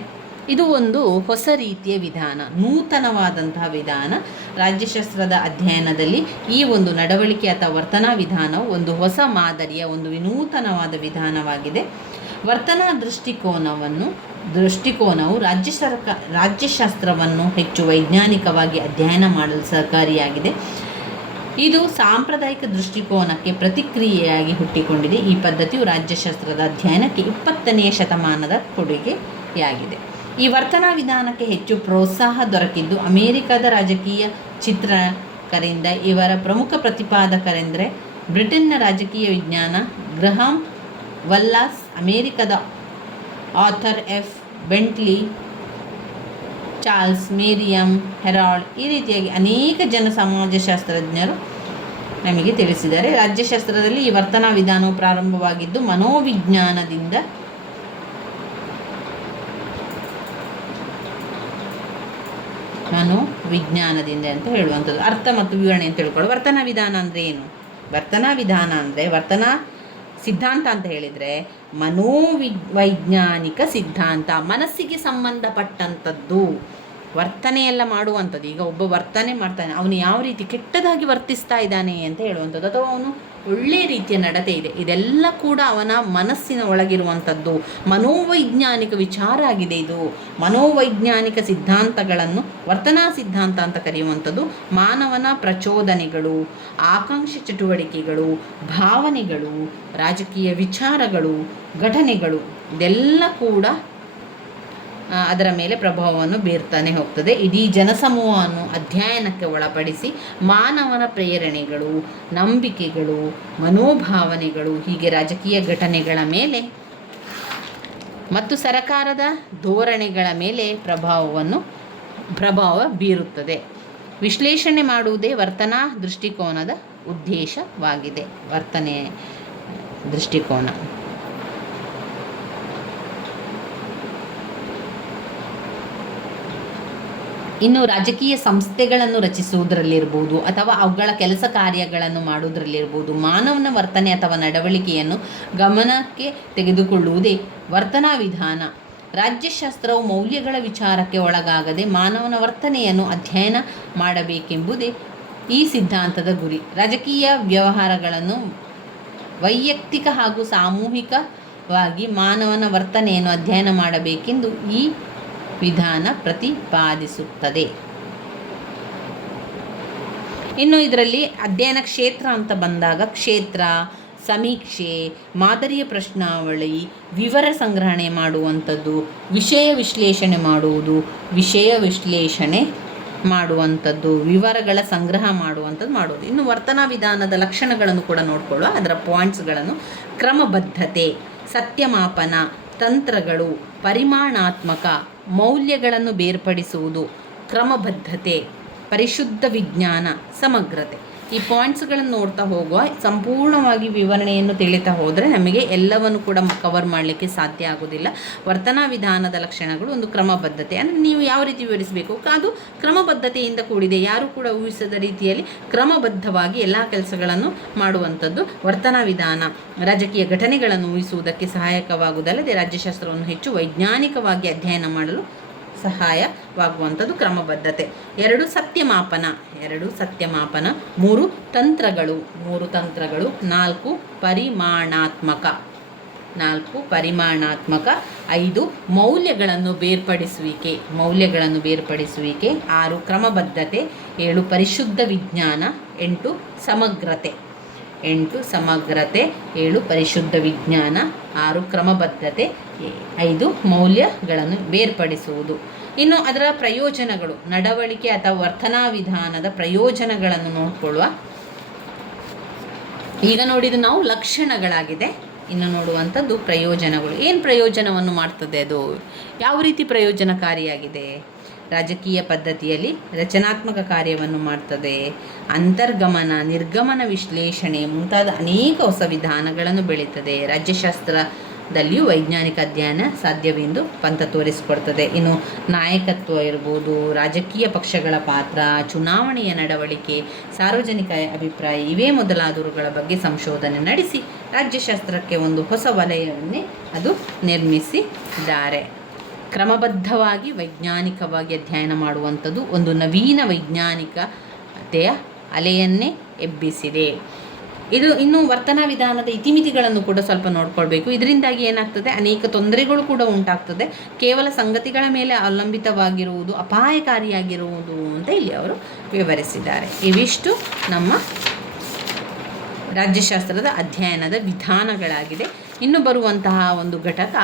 ಇದು ಒಂದು ಹೊಸ ರೀತಿಯ ವಿಧಾನ, ನೂತನವಾದಂತಹ ವಿಧಾನ. ರಾಜ್ಯಶಾಸ್ತ್ರದ ಅಧ್ಯಯನದಲ್ಲಿ ಈ ಒಂದು ನಡವಳಿಕೆ ಅಥವಾ ವರ್ತನಾ ವಿಧಾನವು ಒಂದು ಹೊಸ ಮಾದರಿಯ ಒಂದು ವಿನೂತನವಾದ ವಿಧಾನವಾಗಿದೆ. ವರ್ತನಾ ದೃಷ್ಟಿಕೋನವು ರಾಜ್ಯಶಾಸ್ತ್ರವನ್ನು ಹೆಚ್ಚು ವೈಜ್ಞಾನಿಕವಾಗಿ ಅಧ್ಯಯನ ಮಾಡಲು ಸಹಕಾರಿಯಾಗಿದೆ. ಇದು ಸಾಂಪ್ರದಾಯಿಕ ದೃಷ್ಟಿಕೋನಕ್ಕೆ ಪ್ರತಿಕ್ರಿಯೆಯಾಗಿ ಹುಟ್ಟಿಕೊಂಡಿದೆ. ಈ ಪದ್ಧತಿಯು ರಾಜ್ಯಶಾಸ್ತ್ರದ ಅಧ್ಯಯನಕ್ಕೆ 20ನೇ ಶತಮಾನದ ಕೊಡುಗೆಯಾಗಿದೆ. ಈ ವರ್ತನಾ ವಿಧಾನಕ್ಕೆ ಹೆಚ್ಚು ಪ್ರೋತ್ಸಾಹ ದೊರಕಿದ್ದು ಅಮೆರಿಕದ ರಾಜಕೀಯ ಚಿಂತಕರಿಂದ. ಇವರ ಪ್ರಮುಖ ಪ್ರತಿಪಾದಕರೆಂದರೆ ಬ್ರಿಟನ್ನ ರಾಜಕೀಯ ವಿಜ್ಞಾನ ಗ್ರಹಾಂ ವಲ್ಲಾಸ್, ಅಮೆರಿಕದ Arthur F Bentley, Charles Merriam Harold. ಈ ರೀತಿಯಾಗಿ ಅನೇಕ ಸಮಾಜಶಾಸ್ತ್ರಜ್ಞರು ನಮಗೆ ತಿಳಿಸಿದ್ದಾರೆ. ರಾಜ್ಯಶಾಸ್ತ್ರದಲ್ಲಿ ಈ ವರ್ತನಾ ವಿಧಾನವು ಪ್ರಾರಂಭವಾಗಿದ್ದು ಮನೋವಿಜ್ಞಾನದಿಂದ ಅಂತ ಹೇಳುವಂಥದ್ದು. ಅರ್ಥ ಮತ್ತು ವಿವರಣೆ ಅಂತ ಹೇಳ್ಕೊಳ್ಳೋ. ವರ್ತನಾ ವಿಧಾನ ಅಂದರೆ ಏನು? ವರ್ತನಾ ವಿಧಾನ ಅಂದರೆ ವರ್ತನಾ ಸಿದ್ಧಾಂತ ಅಂತ ಹೇಳಿದರೆ ವೈಜ್ಞಾನಿಕ ಸಿದ್ಧಾಂತ, ಮನಸ್ಸಿಗೆ ಸಂಬಂಧಪಟ್ಟಂಥದ್ದು. ವರ್ತನೆಯೆಲ್ಲ ಮಾಡುವಂಥದ್ದು. ಈಗ ಒಬ್ಬ ವರ್ತನೆ ಮಾಡ್ತಾನೆ, ಅವನು ಯಾವ ರೀತಿ ಕೆಟ್ಟದಾಗಿ ವರ್ತಿಸ್ತಾ ಇದ್ದಾನೆ ಅಂತ ಹೇಳುವಂಥದ್ದು, ಅಥವಾ ಅವನು ಒಳ್ಳೆಯ ರೀತಿಯ ನಡತೆ ಇದೆ, ಇದೆಲ್ಲ ಕೂಡ ಅವನ ಮನಸ್ಸಿನ ಒಳಗಿರುವಂಥದ್ದು. ಮನೋವೈಜ್ಞಾನಿಕ ವಿಚಾರ ಆಗಿದೆ ಇದು. ಮನೋವೈಜ್ಞಾನಿಕ ಸಿದ್ಧಾಂತಗಳನ್ನು ವರ್ತನಾ ಸಿದ್ಧಾಂತ ಅಂತ ಕರೆಯುವಂಥದ್ದು. ಮಾನವನ ಪ್ರಚೋದನೆಗಳು, ಆಕಾಂಕ್ಷೆ ಚಟುವಟಿಕೆಗಳು, ಭಾವನೆಗಳು, ರಾಜಕೀಯ ವಿಚಾರಗಳು, ಘಟನೆಗಳು, ಇದೆಲ್ಲ ಕೂಡ ಅದರ ಮೇಲೆ ಪ್ರಭಾವವನ್ನು ಬೀರ್ತಾನೆ ಹೋಗ್ತದೆ. ಇಡೀ ಜನಸಮೂಹವನ್ನು ಅಧ್ಯಯನಕ್ಕೆ ಒಳಪಡಿಸಿ ಮಾನವನ ಪ್ರೇರಣೆಗಳು, ನಂಬಿಕೆಗಳು, ಮನೋಭಾವನೆಗಳು, ಹೀಗೆ ರಾಜಕೀಯ ಘಟನೆಗಳ ಮೇಲೆ ಮತ್ತು ಸರಕಾರದ ಧೋರಣೆಗಳ ಮೇಲೆ ಪ್ರಭಾವ ಬೀರುತ್ತದೆ. ವಿಶ್ಲೇಷಣೆ ಮಾಡುವುದೇ ವರ್ತನಾ ದೃಷ್ಟಿಕೋನದ ಉದ್ದೇಶವಾಗಿದೆ. ವರ್ತನೆ ದೃಷ್ಟಿಕೋನ. ಇನ್ನು ರಾಜಕೀಯ ಸಂಸ್ಥೆಗಳನ್ನು ರಚಿಸುವುದರಲ್ಲಿರ್ಬೋದು ಅಥವಾ ಅವುಗಳ ಕೆಲಸ ಕಾರ್ಯಗಳನ್ನು ಮಾಡುವುದರಲ್ಲಿರ್ಬೋದು ಮಾನವನ ವರ್ತನೆ ಅಥವಾ ನಡವಳಿಕೆಯನ್ನು ಗಮನಕ್ಕೆ ತೆಗೆದುಕೊಳ್ಳುವುದೇ ವರ್ತನಾ ವಿಧಾನ. ರಾಜ್ಯಶಾಸ್ತ್ರವು ಮೌಲ್ಯಗಳ ವಿಚಾರಕ್ಕೆ ಒಳಗಾಗದೆ ಮಾನವನ ವರ್ತನೆಯನ್ನು ಅಧ್ಯಯನ ಮಾಡಬೇಕೆಂಬುದೇ ಈ ಸಿದ್ಧಾಂತದ ಗುರಿ. ರಾಜಕೀಯ ವ್ಯವಹಾರಗಳನ್ನು ವೈಯಕ್ತಿಕ ಹಾಗೂ ಸಾಮೂಹಿಕವಾಗಿ ಮಾನವನ ವರ್ತನೆಯನ್ನು ಅಧ್ಯಯನ ಮಾಡಬೇಕೆಂದು ಈ ವಿಧಾನ ಪ್ರತಿಪಾದಿಸುತ್ತದೆ. ಇನ್ನು ಇದರಲ್ಲಿ ಅಧ್ಯಯನ ಕ್ಷೇತ್ರ ಅಂತ ಬಂದಾಗ ಕ್ಷೇತ್ರ, ಸಮೀಕ್ಷೆ, ಮಾದರಿಯ ಪ್ರಶ್ನಾವಳಿ, ವಿವರ ಸಂಗ್ರಹಣೆ ಮಾಡುವಂಥದ್ದು, ವಿಷಯ ವಿಶ್ಲೇಷಣೆ ಮಾಡುವಂಥದ್ದು, ವಿವರಗಳ ಸಂಗ್ರಹ ಮಾಡುವುದು. ಇನ್ನು ವರ್ತನಾ ವಿಧಾನದ ಲಕ್ಷಣಗಳನ್ನು ಕೂಡ ನೋಡಿಕೊಳ್ಳುವ. ಅದರ ಪಾಯಿಂಟ್ಸ್ಗಳನ್ನು: ಕ್ರಮಬದ್ಧತೆ, ಸತ್ಯಮಾಪನ ತಂತ್ರಗಳು, ಪರಿಮಾಣಾತ್ಮಕ ಮೌಲ್ಯಗಳನ್ನು ಬೇರ್ಪಡಿಸುವುದು, ಕ್ರಮಬದ್ಧತೆ, ಪರಿಶುದ್ಧ ವಿಜ್ಞಾನ, ಸಮಗ್ರತೆ. ಈ ಪಾಯಿಂಟ್ಸ್ಗಳನ್ನು ನೋಡ್ತಾ ಹೋಗುವ, ಸಂಪೂರ್ಣವಾಗಿ ವಿವರಣೆಯನ್ನು ತಿಳಿತಾ ಹೋದರೆ ನಮಗೆ ಎಲ್ಲವನ್ನು ಕೂಡ ಕವರ್ ಮಾಡಲಿಕ್ಕೆ ಸಾಧ್ಯ ಆಗೋದಿಲ್ಲ. ವರ್ತನಾ ವಿಧಾನದ ಲಕ್ಷಣಗಳು ಒಂದು ಕ್ರಮಬದ್ಧತೆ, ಅಂದರೆ ನೀವು ಯಾವ ರೀತಿ ವಿವರಿಸಬೇಕು ಅದು ಕ್ರಮಬದ್ಧತೆಯಿಂದ ಕೂಡಿದೆ. ಯಾರು ಕೂಡ ಊಹಿಸದ ರೀತಿಯಲ್ಲಿ ಕ್ರಮಬದ್ಧವಾಗಿ ಎಲ್ಲ ಕೆಲಸಗಳನ್ನು ಮಾಡುವಂಥದ್ದು ವರ್ತನಾ ವಿಧಾನ. ರಾಜಕೀಯ ಘಟನೆಗಳನ್ನು ಊಹಿಸುವುದಕ್ಕೆ ಸಹಾಯಕವಾಗುವುದಲ್ಲದೆ ರಾಜ್ಯಶಾಸ್ತ್ರವನ್ನು ಹೆಚ್ಚು ವೈಜ್ಞಾನಿಕವಾಗಿ ಅಧ್ಯಯನ ಮಾಡಲು ಸಹಾಯವಾಗುವಂಥದ್ದು ಕ್ರಮಬದ್ಧತೆ. 2 ಸತ್ಯಮಾಪನ, 3 ತಂತ್ರಗಳು, 4 ಪರಿಮಾಣಾತ್ಮಕ, 5 ಮೌಲ್ಯಗಳನ್ನು ಬೇರ್ಪಡಿಸುವಿಕೆ, 6 ಕ್ರಮಬದ್ಧತೆ, 7 ಪರಿಶುದ್ಧ ವಿಜ್ಞಾನ, 8 ಸಮಗ್ರತೆ, 7 ಪರಿಶುದ್ಧ ವಿಜ್ಞಾನ, 6 ಕ್ರಮಬದ್ಧತೆ, 5 ಮೌಲ್ಯಗಳನ್ನು ಬೇರ್ಪಡಿಸುವುದು. ಇನ್ನು ಅದರ ಪ್ರಯೋಜನಗಳು, ನಡವಳಿಕೆ ಅಥವಾ ವರ್ತನಾ ವಿಧಾನದ ಪ್ರಯೋಜನಗಳನ್ನು ನೋಡಿಕೊಳ್ಳುವ. ಈಗ ನೋಡಿದ್ದು ನಾವು ಲಕ್ಷಣಗಳಾಗಿದೆ, ಇನ್ನು ನೋಡುವಂಥದ್ದು ಪ್ರಯೋಜನಗಳು. ಏನು ಪ್ರಯೋಜನವನ್ನು ಮಾಡ್ತದೆ, ಅದು ಯಾವ ರೀತಿ ಪ್ರಯೋಜನಕಾರಿಯಾಗಿದೆ? ರಾಜಕೀಯ ಪದ್ಧತಿಯಲ್ಲಿ ರಚನಾತ್ಮಕ ಕಾರ್ಯವನ್ನು ಮಾಡ್ತದೆ. ಅಂತರ್ಗಮನ, ನಿರ್ಗಮನ ವಿಶ್ಲೇಷಣೆ ಮುಂತಾದ ಅನೇಕ ಹೊಸ ವಿಧಾನಗಳನ್ನು ಬೆಳೀತದೆ. ರಾಜ್ಯಶಾಸ್ತ್ರದಲ್ಲಿಯೂ ವೈಜ್ಞಾನಿಕ ಅಧ್ಯಯನ ಸಾಧ್ಯವೆಂದು ಪಂಥ ತೋರಿಸಿಕೊಡ್ತದೆ. ಇನ್ನು ನಾಯಕತ್ವ ಇರ್ಬೋದು, ರಾಜಕೀಯ ಪಕ್ಷಗಳ ಪಾತ್ರ, ಚುನಾವಣೆಯ ನಡವಳಿಕೆ, ಸಾರ್ವಜನಿಕ ಅಭಿಪ್ರಾಯ ಇವೇ ಮೊದಲಾದವುಗಳ ಬಗ್ಗೆ ಸಂಶೋಧನೆ ನಡೆಸಿ ರಾಜ್ಯಶಾಸ್ತ್ರಕ್ಕೆ ಒಂದು ಹೊಸ ವಲಯವನ್ನೇ ಅದು ನಿರ್ಮಿಸಿದ್ದಾರೆ. ಕ್ರಮಬದ್ಧವಾಗಿ ವೈಜ್ಞಾನಿಕವಾಗಿ ಅಧ್ಯಯನ ಮಾಡುವಂಥದ್ದು ಒಂದು ನವೀನ ವೈಜ್ಞಾನಿಕತೆಯ ಅಲೆಯನ್ನೇ ಎಬ್ಬಿಸಿದೆ. ಇದು ಇನ್ನು ವರ್ತನಾ ವಿಧಾನದ ಇತಿಮಿತಿಗಳನ್ನು ಕೂಡ ಸ್ವಲ್ಪ ನೋಡ್ಕೊಳ್ಬೇಕು. ಇದರಿಂದಾಗಿ ಏನಾಗ್ತದೆ, ಅನೇಕ ತೊಂದರೆಗಳು ಕೂಡ ಉಂಟಾಗ್ತದೆ. ಕೇವಲ ಸಂಗತಿಗಳ ಮೇಲೆ ಅವಲಂಬಿತವಾಗಿರುವುದು ಅಪಾಯಕಾರಿಯಾಗಿರುವುದು ಅಂತ ಇಲ್ಲಿ ಅವರು ವಿವರಿಸಿದ್ದಾರೆ. ಇವಿಷ್ಟು ನಮ್ಮ ರಾಜ್ಯಶಾಸ್ತ್ರದ ಅಧ್ಯಯನದ ವಿಧಾನಗಳಾಗಿದೆ. ಇನ್ನು ಬರುವಂತಹ ಒಂದು ಘಟಕ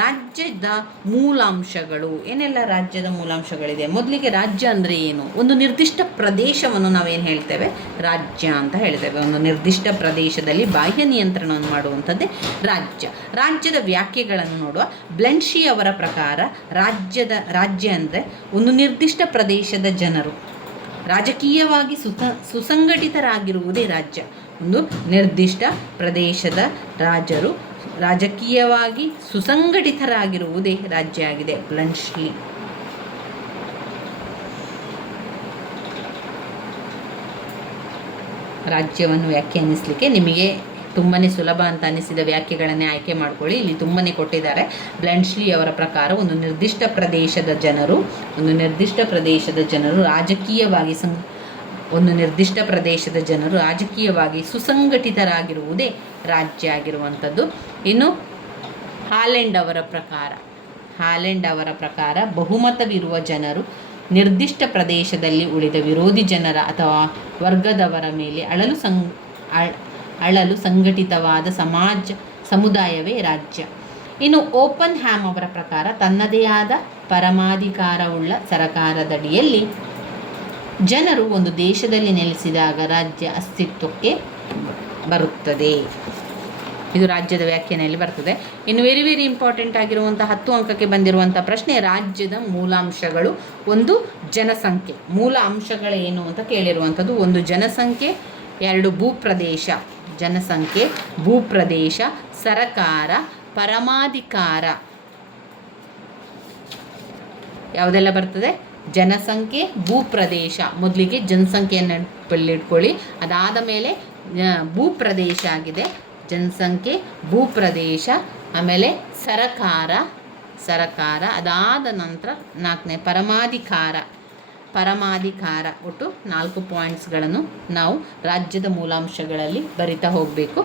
ರಾಜ್ಯದ ಮೂಲಾಂಶಗಳು. ಏನೆಲ್ಲ ರಾಜ್ಯದ ಮೂಲಾಂಶಗಳಿದೆ? ಮೊದಲಿಗೆ ರಾಜ್ಯ ಅಂದರೆ ಏನು? ಒಂದು ನಿರ್ದಿಷ್ಟ ಪ್ರದೇಶವನ್ನು ನಾವೇನು ಹೇಳ್ತೇವೆ, ರಾಜ್ಯ ಅಂತ ಹೇಳ್ತೇವೆ. ಒಂದು ನಿರ್ದಿಷ್ಟ ಪ್ರದೇಶದಲ್ಲಿ ಬಾಹ್ಯ ನಿಯಂತ್ರಣವನ್ನು ಮಾಡುವಂಥದ್ದೇ ರಾಜ್ಯ. ರಾಜ್ಯದ ವ್ಯಾಖ್ಯೆಗಳನ್ನು ನೋಡುವ. ಬ್ಲೆನ್ಶಿ ಅವರ ಪ್ರಕಾರ ರಾಜ್ಯ ಅಂದರೆ ಒಂದು ನಿರ್ದಿಷ್ಟ ಪ್ರದೇಶದ ಜನರು ರಾಜಕೀಯವಾಗಿ ಸುಸಂಘಟಿತರಾಗಿರುವುದೇ ರಾಜ್ಯ. ಒಂದು ನಿರ್ದಿಷ್ಟ ಪ್ರದೇಶದ ರಾಜರು ರಾಜಕೀಯವಾಗಿ ಸುಸಂಘಟಿತರಾಗಿರುವುದೇ ರಾಜ್ಯ ಆಗಿದೆ. ಬ್ಲೆನ್ಶಿ ರಾಜ್ಯವನ್ನು ವ್ಯಾಖ್ಯಾನಿಸಲಿಕ್ಕೆ ನಿಮಗೆ ತುಂಬಾ ಸುಲಭ ಅಂತ ಅನಿಸಿದ ವ್ಯಾಖ್ಯೆಗಳನ್ನೇ ಆಯ್ಕೆ ಮಾಡ್ಕೊಳ್ಳಿ. ಇಲ್ಲಿ ತುಂಬಾ ಕೊಟ್ಟಿದ್ದಾರೆ. ಬ್ಲೆನ್ಶಿ ಅವರ ಪ್ರಕಾರ ಒಂದು ನಿರ್ದಿಷ್ಟ ಪ್ರದೇಶದ ಜನರು ರಾಜಕೀಯವಾಗಿ ಸುಸಂಘಟಿತರಾಗಿರುವುದೇ ರಾಜ್ಯ ಆಗಿರುವಂಥದ್ದು. ಇನ್ನು ಹಾಲೆಂಡ್ ಅವರ ಪ್ರಕಾರ ಬಹುಮತವಿರುವ ಜನರು ನಿರ್ದಿಷ್ಟ ಪ್ರದೇಶದಲ್ಲಿ ಉಳಿದ ವಿರೋಧಿ ಜನರ ಅಥವಾ ವರ್ಗದವರ ಮೇಲೆ ಅಳಲು ಸಂಘಟಿತವಾದ ಸಮುದಾಯವೇ ರಾಜ್ಯ. ಇನ್ನು ಓಪನ್ ಹ್ಯಾಮ್ ಅವರ ಪ್ರಕಾರ ತನ್ನದೇ ಆದ ಪರಮಾಧಿಕಾರವುಳ್ಳ ಸರಕಾರದಡಿಯಲ್ಲಿ ಜನರು ಒಂದು ದೇಶದಲ್ಲಿ ನೆಲೆಸಿದಾಗ ರಾಜ್ಯ ಅಸ್ತಿತ್ವಕ್ಕೆ ಬರುತ್ತದೆ. ಇದು ರಾಜ್ಯದ ವ್ಯಾಖ್ಯಾನೆಯಲ್ಲಿ ಬರ್ತದೆ. ಇನ್ನು ವೆರಿ ವೆರಿ ಇಂಪಾರ್ಟೆಂಟ್ ಆಗಿರುವಂಥ 10 ಅಂಕಕ್ಕೆ ಬಂದಿರುವಂಥ ಪ್ರಶ್ನೆ ರಾಜ್ಯದ ಮೂಲಾಂಶಗಳು. ಒಂದು ಜನಸಂಖ್ಯೆ, ಮೂಲ ಅಂಶಗಳೇನು ಅಂತ ಕೇಳಿರುವಂಥದ್ದು. ಒಂದು ಜನಸಂಖ್ಯೆ, 2 ಭೂಪ್ರದೇಶ, ಜನಸಂಖ್ಯೆ, ಭೂಪ್ರದೇಶ, ಸರಕಾರ, ಪರಮಾಧಿಕಾರ. ಯಾವುದೆಲ್ಲ ಬರ್ತದೆ? ಜನಸಂಖ್ಯೆ, ಭೂಪ್ರದೇಶ. ಮೊದಲಿಗೆ ಜನಸಂಖ್ಯೆಯನ್ನು ನೆನಪಲ್ಲಿಟ್ಕೊಳ್ಳಿ. ಅದಾದ ಮೇಲೆ ಭೂಪ್ರದೇಶ ಆಗಿದೆ, ಜನಸಂಖ್ಯೆ, ಭೂಪ್ರದೇಶ, ಆಮೇಲೆ ಸರಕಾರ, ಅದಾದ ನಂತರ 4ನೇ ಪರಮಾಧಿಕಾರ. ಒಟ್ಟು 4 ಪಾಯಿಂಟ್ಸ್ಗಳನ್ನು ನಾವು ರಾಜ್ಯದ ಮೂಲಾಂಶಗಳಲ್ಲಿ ಬರಿತಾ ಹೋಗಬೇಕು.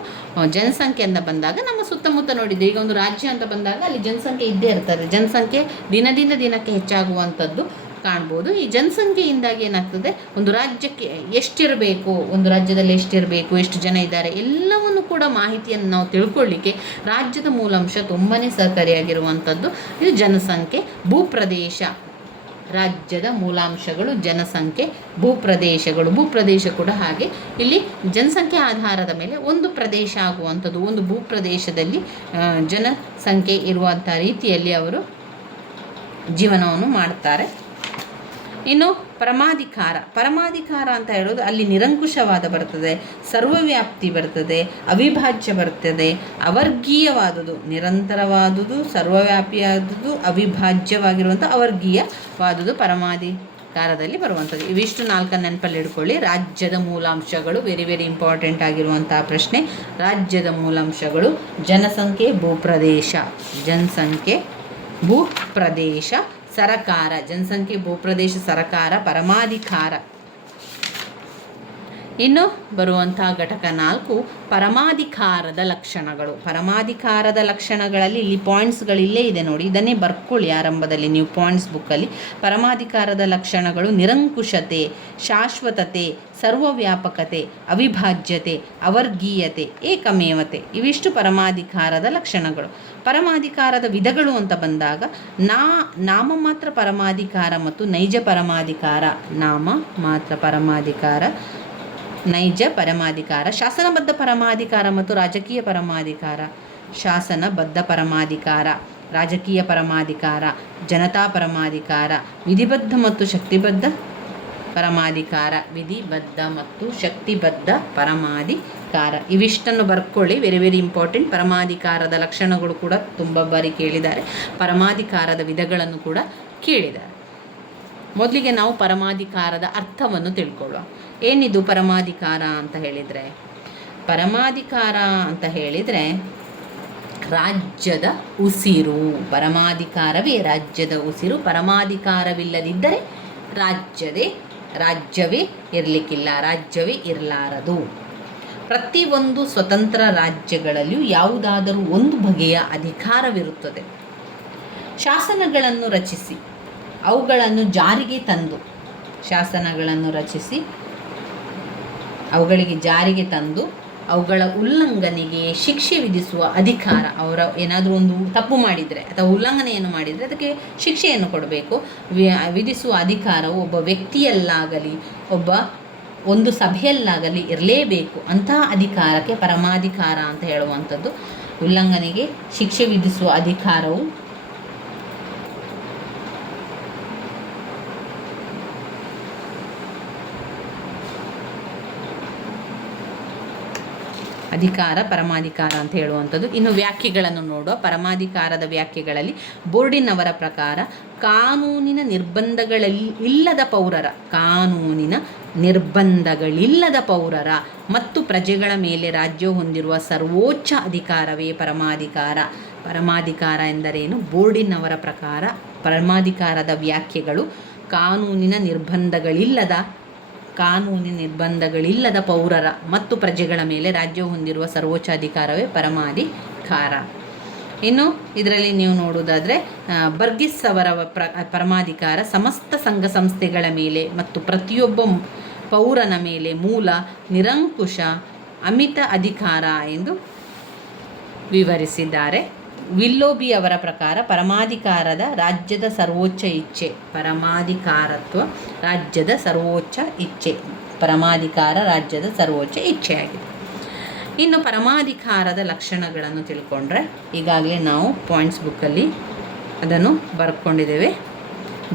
ಜನಸಂಖ್ಯೆ ಅಂತ ಬಂದಾಗ ನಮ್ಮ ಸುತ್ತಮುತ್ತ ನೋಡಿದ್ದೆ, ಈಗ ಒಂದು ರಾಜ್ಯ ಅಂತ ಬಂದಾಗ ಅಲ್ಲಿ ಜನಸಂಖ್ಯೆ ಇದ್ದೇ ಇರ್ತಾರೆ. ಜನಸಂಖ್ಯೆ ದಿನದಿಂದ ದಿನಕ್ಕೆ ಹೆಚ್ಚಾಗುವಂಥದ್ದು ಕಾಣ್ಬೋದು. ಈ ಜನಸಂಖ್ಯೆಯಿಂದಾಗಿ ಏನಾಗ್ತದೆ, ಒಂದು ರಾಜ್ಯಕ್ಕೆ ಎಷ್ಟಿರಬೇಕು, ಒಂದು ರಾಜ್ಯದಲ್ಲಿ ಎಷ್ಟಿರಬೇಕು, ಎಷ್ಟು ಜನ ಇದ್ದಾರೆ, ಎಲ್ಲವನ್ನು ಕೂಡ ಮಾಹಿತಿಯನ್ನು ನಾವು ತಿಳ್ಕೊಳ್ಳಿಕ್ಕೆ ರಾಜ್ಯದ ಮೂಲಾಂಶ ತುಂಬಾ ಸಹಕಾರಿಯಾಗಿರುವಂಥದ್ದು. ಇದು ಜನಸಂಖ್ಯೆ. ಭೂಪ್ರದೇಶ, ರಾಜ್ಯದ ಮೂಲಾಂಶಗಳು ಜನಸಂಖ್ಯೆ, ಭೂಪ್ರದೇಶ ಕೂಡ ಹಾಗೆ. ಇಲ್ಲಿ ಜನಸಂಖ್ಯೆ ಆಧಾರದ ಮೇಲೆ ಒಂದು ಪ್ರದೇಶ ಆಗುವಂಥದ್ದು. ಒಂದು ಭೂಪ್ರದೇಶದಲ್ಲಿ ಜನಸಂಖ್ಯೆ ಇರುವಂಥ ರೀತಿಯಲ್ಲಿ ಅವರು ಜೀವನವನ್ನು ಮಾಡ್ತಾರೆ. ಇನ್ನು ಪರಮಾಧಿಕಾರ ಅಂತ ಹೇಳೋದು ಅಲ್ಲಿ ನಿರಂಕುಶವಾದ ಬರ್ತದೆ, ಸರ್ವವ್ಯಾಪ್ತಿ ಬರ್ತದೆ, ಅವಿಭಾಜ್ಯ ಬರ್ತದೆ, ಅವರ್ಗೀಯವಾದುದು, ನಿರಂತರವಾದುದು, ಸರ್ವವ್ಯಾಪಿಯಾದುದು, ಅವಿಭಾಜ್ಯವಾಗಿರುವಂಥ ಅವರ್ಗೀಯವಾದುದು ಪರಮಾಧಿಕಾರದಲ್ಲಿ ಬರುವಂಥದ್ದು. ಇವಿಷ್ಟು 4 ನೆನಪಲ್ಲಿ ಇಟ್ಕೊಳ್ಳಿ. ರಾಜ್ಯದ ಮೂಲಾಂಶಗಳು ವೆರಿ ವೆರಿ ಇಂಪಾರ್ಟೆಂಟ್ ಆಗಿರುವಂತಹ ಪ್ರಶ್ನೆ. ರಾಜ್ಯದ ಮೂಲಾಂಶಗಳು ಜನಸಂಖ್ಯೆ, ಭೂಪ್ರದೇಶ, ಸರಕಾರ, ಜನಸಂಖ್ಯೆ, ಭೂಪ್ರದೇಶ, ಸರಕಾರ, ಪರಮಾಧಿಕಾರ. ಇನ್ನು ಬರುವಂತಹ ಘಟಕ 4 ಪರಮಾಧಿಕಾರದ ಲಕ್ಷಣಗಳು. ಪರಮಾಧಿಕಾರದ ಲಕ್ಷಣಗಳಲ್ಲಿ ಇಲ್ಲಿ ಪಾಯಿಂಟ್ಸ್ಗಳಿಲ್ಲೇ ಇದೆ ನೋಡಿ, ಇದನ್ನೇ ಬರ್ಕೊಳ್ಳಿ ಆರಂಭದಲ್ಲಿ ನೀವು ಪಾಯಿಂಟ್ಸ್ ಬುಕ್ಕಲ್ಲಿ. ಪರಮಾಧಿಕಾರದ ಲಕ್ಷಣಗಳು ನಿರಂಕುಶತೆ, ಶಾಶ್ವತತೆ, ಸರ್ವವ್ಯಾಪಕತೆ, ಅವಿಭಾಜ್ಯತೆ, ಅವರ್ಗೀಯತೆ, ಏಕಮೇವತೆ. ಇವಿಷ್ಟು ಪರಮಾಧಿಕಾರದ ಲಕ್ಷಣಗಳು. ಪರಮಾಧಿಕಾರದ ವಿಧಗಳು ಅಂತ ಬಂದಾಗ ನಾಮ ಮಾತ್ರ ಪರಮಾಧಿಕಾರ ಮತ್ತು ನೈಜ ಪರಮಾಧಿಕಾರ, ನಾಮ ಮಾತ್ರ ಪರಮಾಧಿಕಾರ, ನೈಜ ಪರಮಾಧಿಕಾರ, ಶಾಸನಬದ್ಧ ಪರಮಾಧಿಕಾರ ಮತ್ತು ರಾಜಕೀಯ ಪರಮಾಧಿಕಾರ, ಶಾಸನಬದ್ಧ ಪರಮಾಧಿಕಾರ, ರಾಜಕೀಯ ಪರಮಾಧಿಕಾರ, ಜನತಾ ಪರಮಾಧಿಕಾರ, ವಿಧಿಬದ್ಧ ಮತ್ತು ಶಕ್ತಿಬದ್ಧ ಪರಮಾಧಿಕಾರ, ವಿಧಿಬದ್ಧ ಮತ್ತು ಶಕ್ತಿಬದ್ಧ ಪರಮಾಧಿಕಾರ. ಇವಿಷ್ಟನ್ನು ಬರ್ಕೊಳ್ಳಿ, ವೆರಿ ವೆರಿ ಇಂಪಾರ್ಟೆಂಟ್. ಪರಮಾಧಿಕಾರದ ಲಕ್ಷಣಗಳು ಕೂಡ ತುಂಬ ಬಾರಿ ಕೇಳಿದ್ದಾರೆ, ಪರಮಾಧಿಕಾರದ ವಿಧಗಳನ್ನು ಕೂಡ ಕೇಳಿದ್ದಾರೆ. ಮೊದಲಿಗೆ ನಾವು ಪರಮಾಧಿಕಾರದ ಅರ್ಥವನ್ನು ತಿಳ್ಕೊಳ್ಳುವ. ಏನಿದು ಪರಮಾಧಿಕಾರ ಅಂತ ಹೇಳಿದರೆ? ಪರಮಾಧಿಕಾರ ಅಂತ ಹೇಳಿದರೆ ರಾಜ್ಯದ ಉಸಿರು. ಪರಮಾಧಿಕಾರವೇ ರಾಜ್ಯದ ಉಸಿರು. ಪರಮಾಧಿಕಾರವಿಲ್ಲದಿದ್ದರೆ ರಾಜ್ಯವೇ ಇರಲಿಕ್ಕಿಲ್ಲ, ರಾಜ್ಯವೇ ಇರಲಾರದು. ಪ್ರತಿಯೊಂದು ಸ್ವತಂತ್ರ ರಾಜ್ಯಗಳಲ್ಲಿಯೂ ಯಾವುದಾದರೂ ಒಂದು ಬಗೆಯ ಅಧಿಕಾರವಿರುತ್ತದೆ. ಶಾಸನಗಳನ್ನು ರಚಿಸಿ ಅವುಗಳನ್ನು ಜಾರಿಗೆ ತಂದು, ಅವುಗಳಿಗೆ ಜಾರಿಗೆ ತಂದು ಅವುಗಳ ಉಲ್ಲಂಘನೆಗೆ ಶಿಕ್ಷೆ ವಿಧಿಸುವ ಅಧಿಕಾರ. ಅವರ ಏನಾದರೂ ಒಂದು ತಪ್ಪು ಮಾಡಿದರೆ ಅಥವಾ ಉಲ್ಲಂಘನೆಯನ್ನು ಮಾಡಿದರೆ ಅದಕ್ಕೆ ಶಿಕ್ಷೆಯನ್ನು ಕೊಡಬೇಕು. ವಿಧಿಸುವ ಅಧಿಕಾರವು ಒಬ್ಬ ವ್ಯಕ್ತಿಯಲ್ಲಾಗಲಿ ಒಂದು ಸಭೆಯಲ್ಲಾಗಲಿ ಇರಲೇಬೇಕು. ಅಂತಹ ಅಧಿಕಾರಕ್ಕೆ ಪರಮಾಧಿಕಾರ ಅಂತ ಹೇಳುವಂಥದ್ದು. ಉಲ್ಲಂಘನೆಗೆ ಶಿಕ್ಷೆ ವಿಧಿಸುವ ಅಧಿಕಾರವು ಪರಮಾಧಿಕಾರ ಅಂತ ಹೇಳುವಂಥದ್ದು. ಇನ್ನು ವ್ಯಾಖ್ಯೆಗಳನ್ನು ನೋಡುವ. ಪರಮಾಧಿಕಾರದ ವ್ಯಾಖ್ಯೆಗಳಲ್ಲಿ ಬೋರ್ಡಿನವರ ಪ್ರಕಾರ ಕಾನೂನಿನ ನಿರ್ಬಂಧಗಳಿಲ್ಲದ ಪೌರರ ಮತ್ತು ಪ್ರಜೆಗಳ ಮೇಲೆ ರಾಜ್ಯವು ಹೊಂದಿರುವ ಸರ್ವೋಚ್ಚ ಅಧಿಕಾರವೇ ಪರಮಾಧಿಕಾರ. ಪರಮಾಧಿಕಾರ ಎಂದರೇನು? ಬೋರ್ಡಿನವರ ಪ್ರಕಾರ ಪರಮಾಧಿಕಾರದ ವ್ಯಾಖ್ಯೆಗಳು ಕಾನೂನಿನ ನಿರ್ಬಂಧಗಳಿಲ್ಲದ ಪೌರರ ಮತ್ತು ಪ್ರಜೆಗಳ ಮೇಲೆ ರಾಜ್ಯವು ಹೊಂದಿರುವ ಸರ್ವೋಚ್ಚ ಅಧಿಕಾರವೇ ಪರಮಾಧಿಕಾರ. ಇನ್ನು ಇದರಲ್ಲಿ ನೀವು ನೋಡುವುದಾದರೆ ಬರ್ಗಿಸ್ ಅವರ ಪರಮಾಧಿಕಾರ ಸಮಸ್ತ ಸಂಘ ಸಂಸ್ಥೆಗಳ ಮೇಲೆ ಮತ್ತು ಪ್ರತಿಯೊಬ್ಬ ಪೌರನ ಮೇಲೆ ಮೂಲ, ನಿರಂಕುಶ, ಅಮಿತ ಅಧಿಕಾರ ಎಂದು ವಿವರಿಸಿದ್ದಾರೆ. ವಿಲ್ಲೋಬಿ ಅವರ ಪ್ರಕಾರ ಪರಮಾಧಿಕಾರದ ರಾಜ್ಯದ ಸರ್ವೋಚ್ಚ ಇಚ್ಛೆ. ಪರಮಾಧಿಕಾರತ್ವ ರಾಜ್ಯದ ಸರ್ವೋಚ್ಚ ಇಚ್ಛೆ. ಪರಮಾಧಿಕಾರ ರಾಜ್ಯದ ಸರ್ವೋಚ್ಚ ಇಚ್ಛೆಯಾಗಿದೆ. ಇನ್ನು ಪರಮಾಧಿಕಾರದ ಲಕ್ಷಣಗಳನ್ನು ತಿಳ್ಕೊಂಡ್ರೆ, ಈಗಾಗಲೇ ನಾವು ಪಾಯಿಂಟ್ಸ್ ಬುಕ್ಕಲ್ಲಿ ಅದನ್ನು ಬರ್ಕೊಂಡಿದ್ದೇವೆ.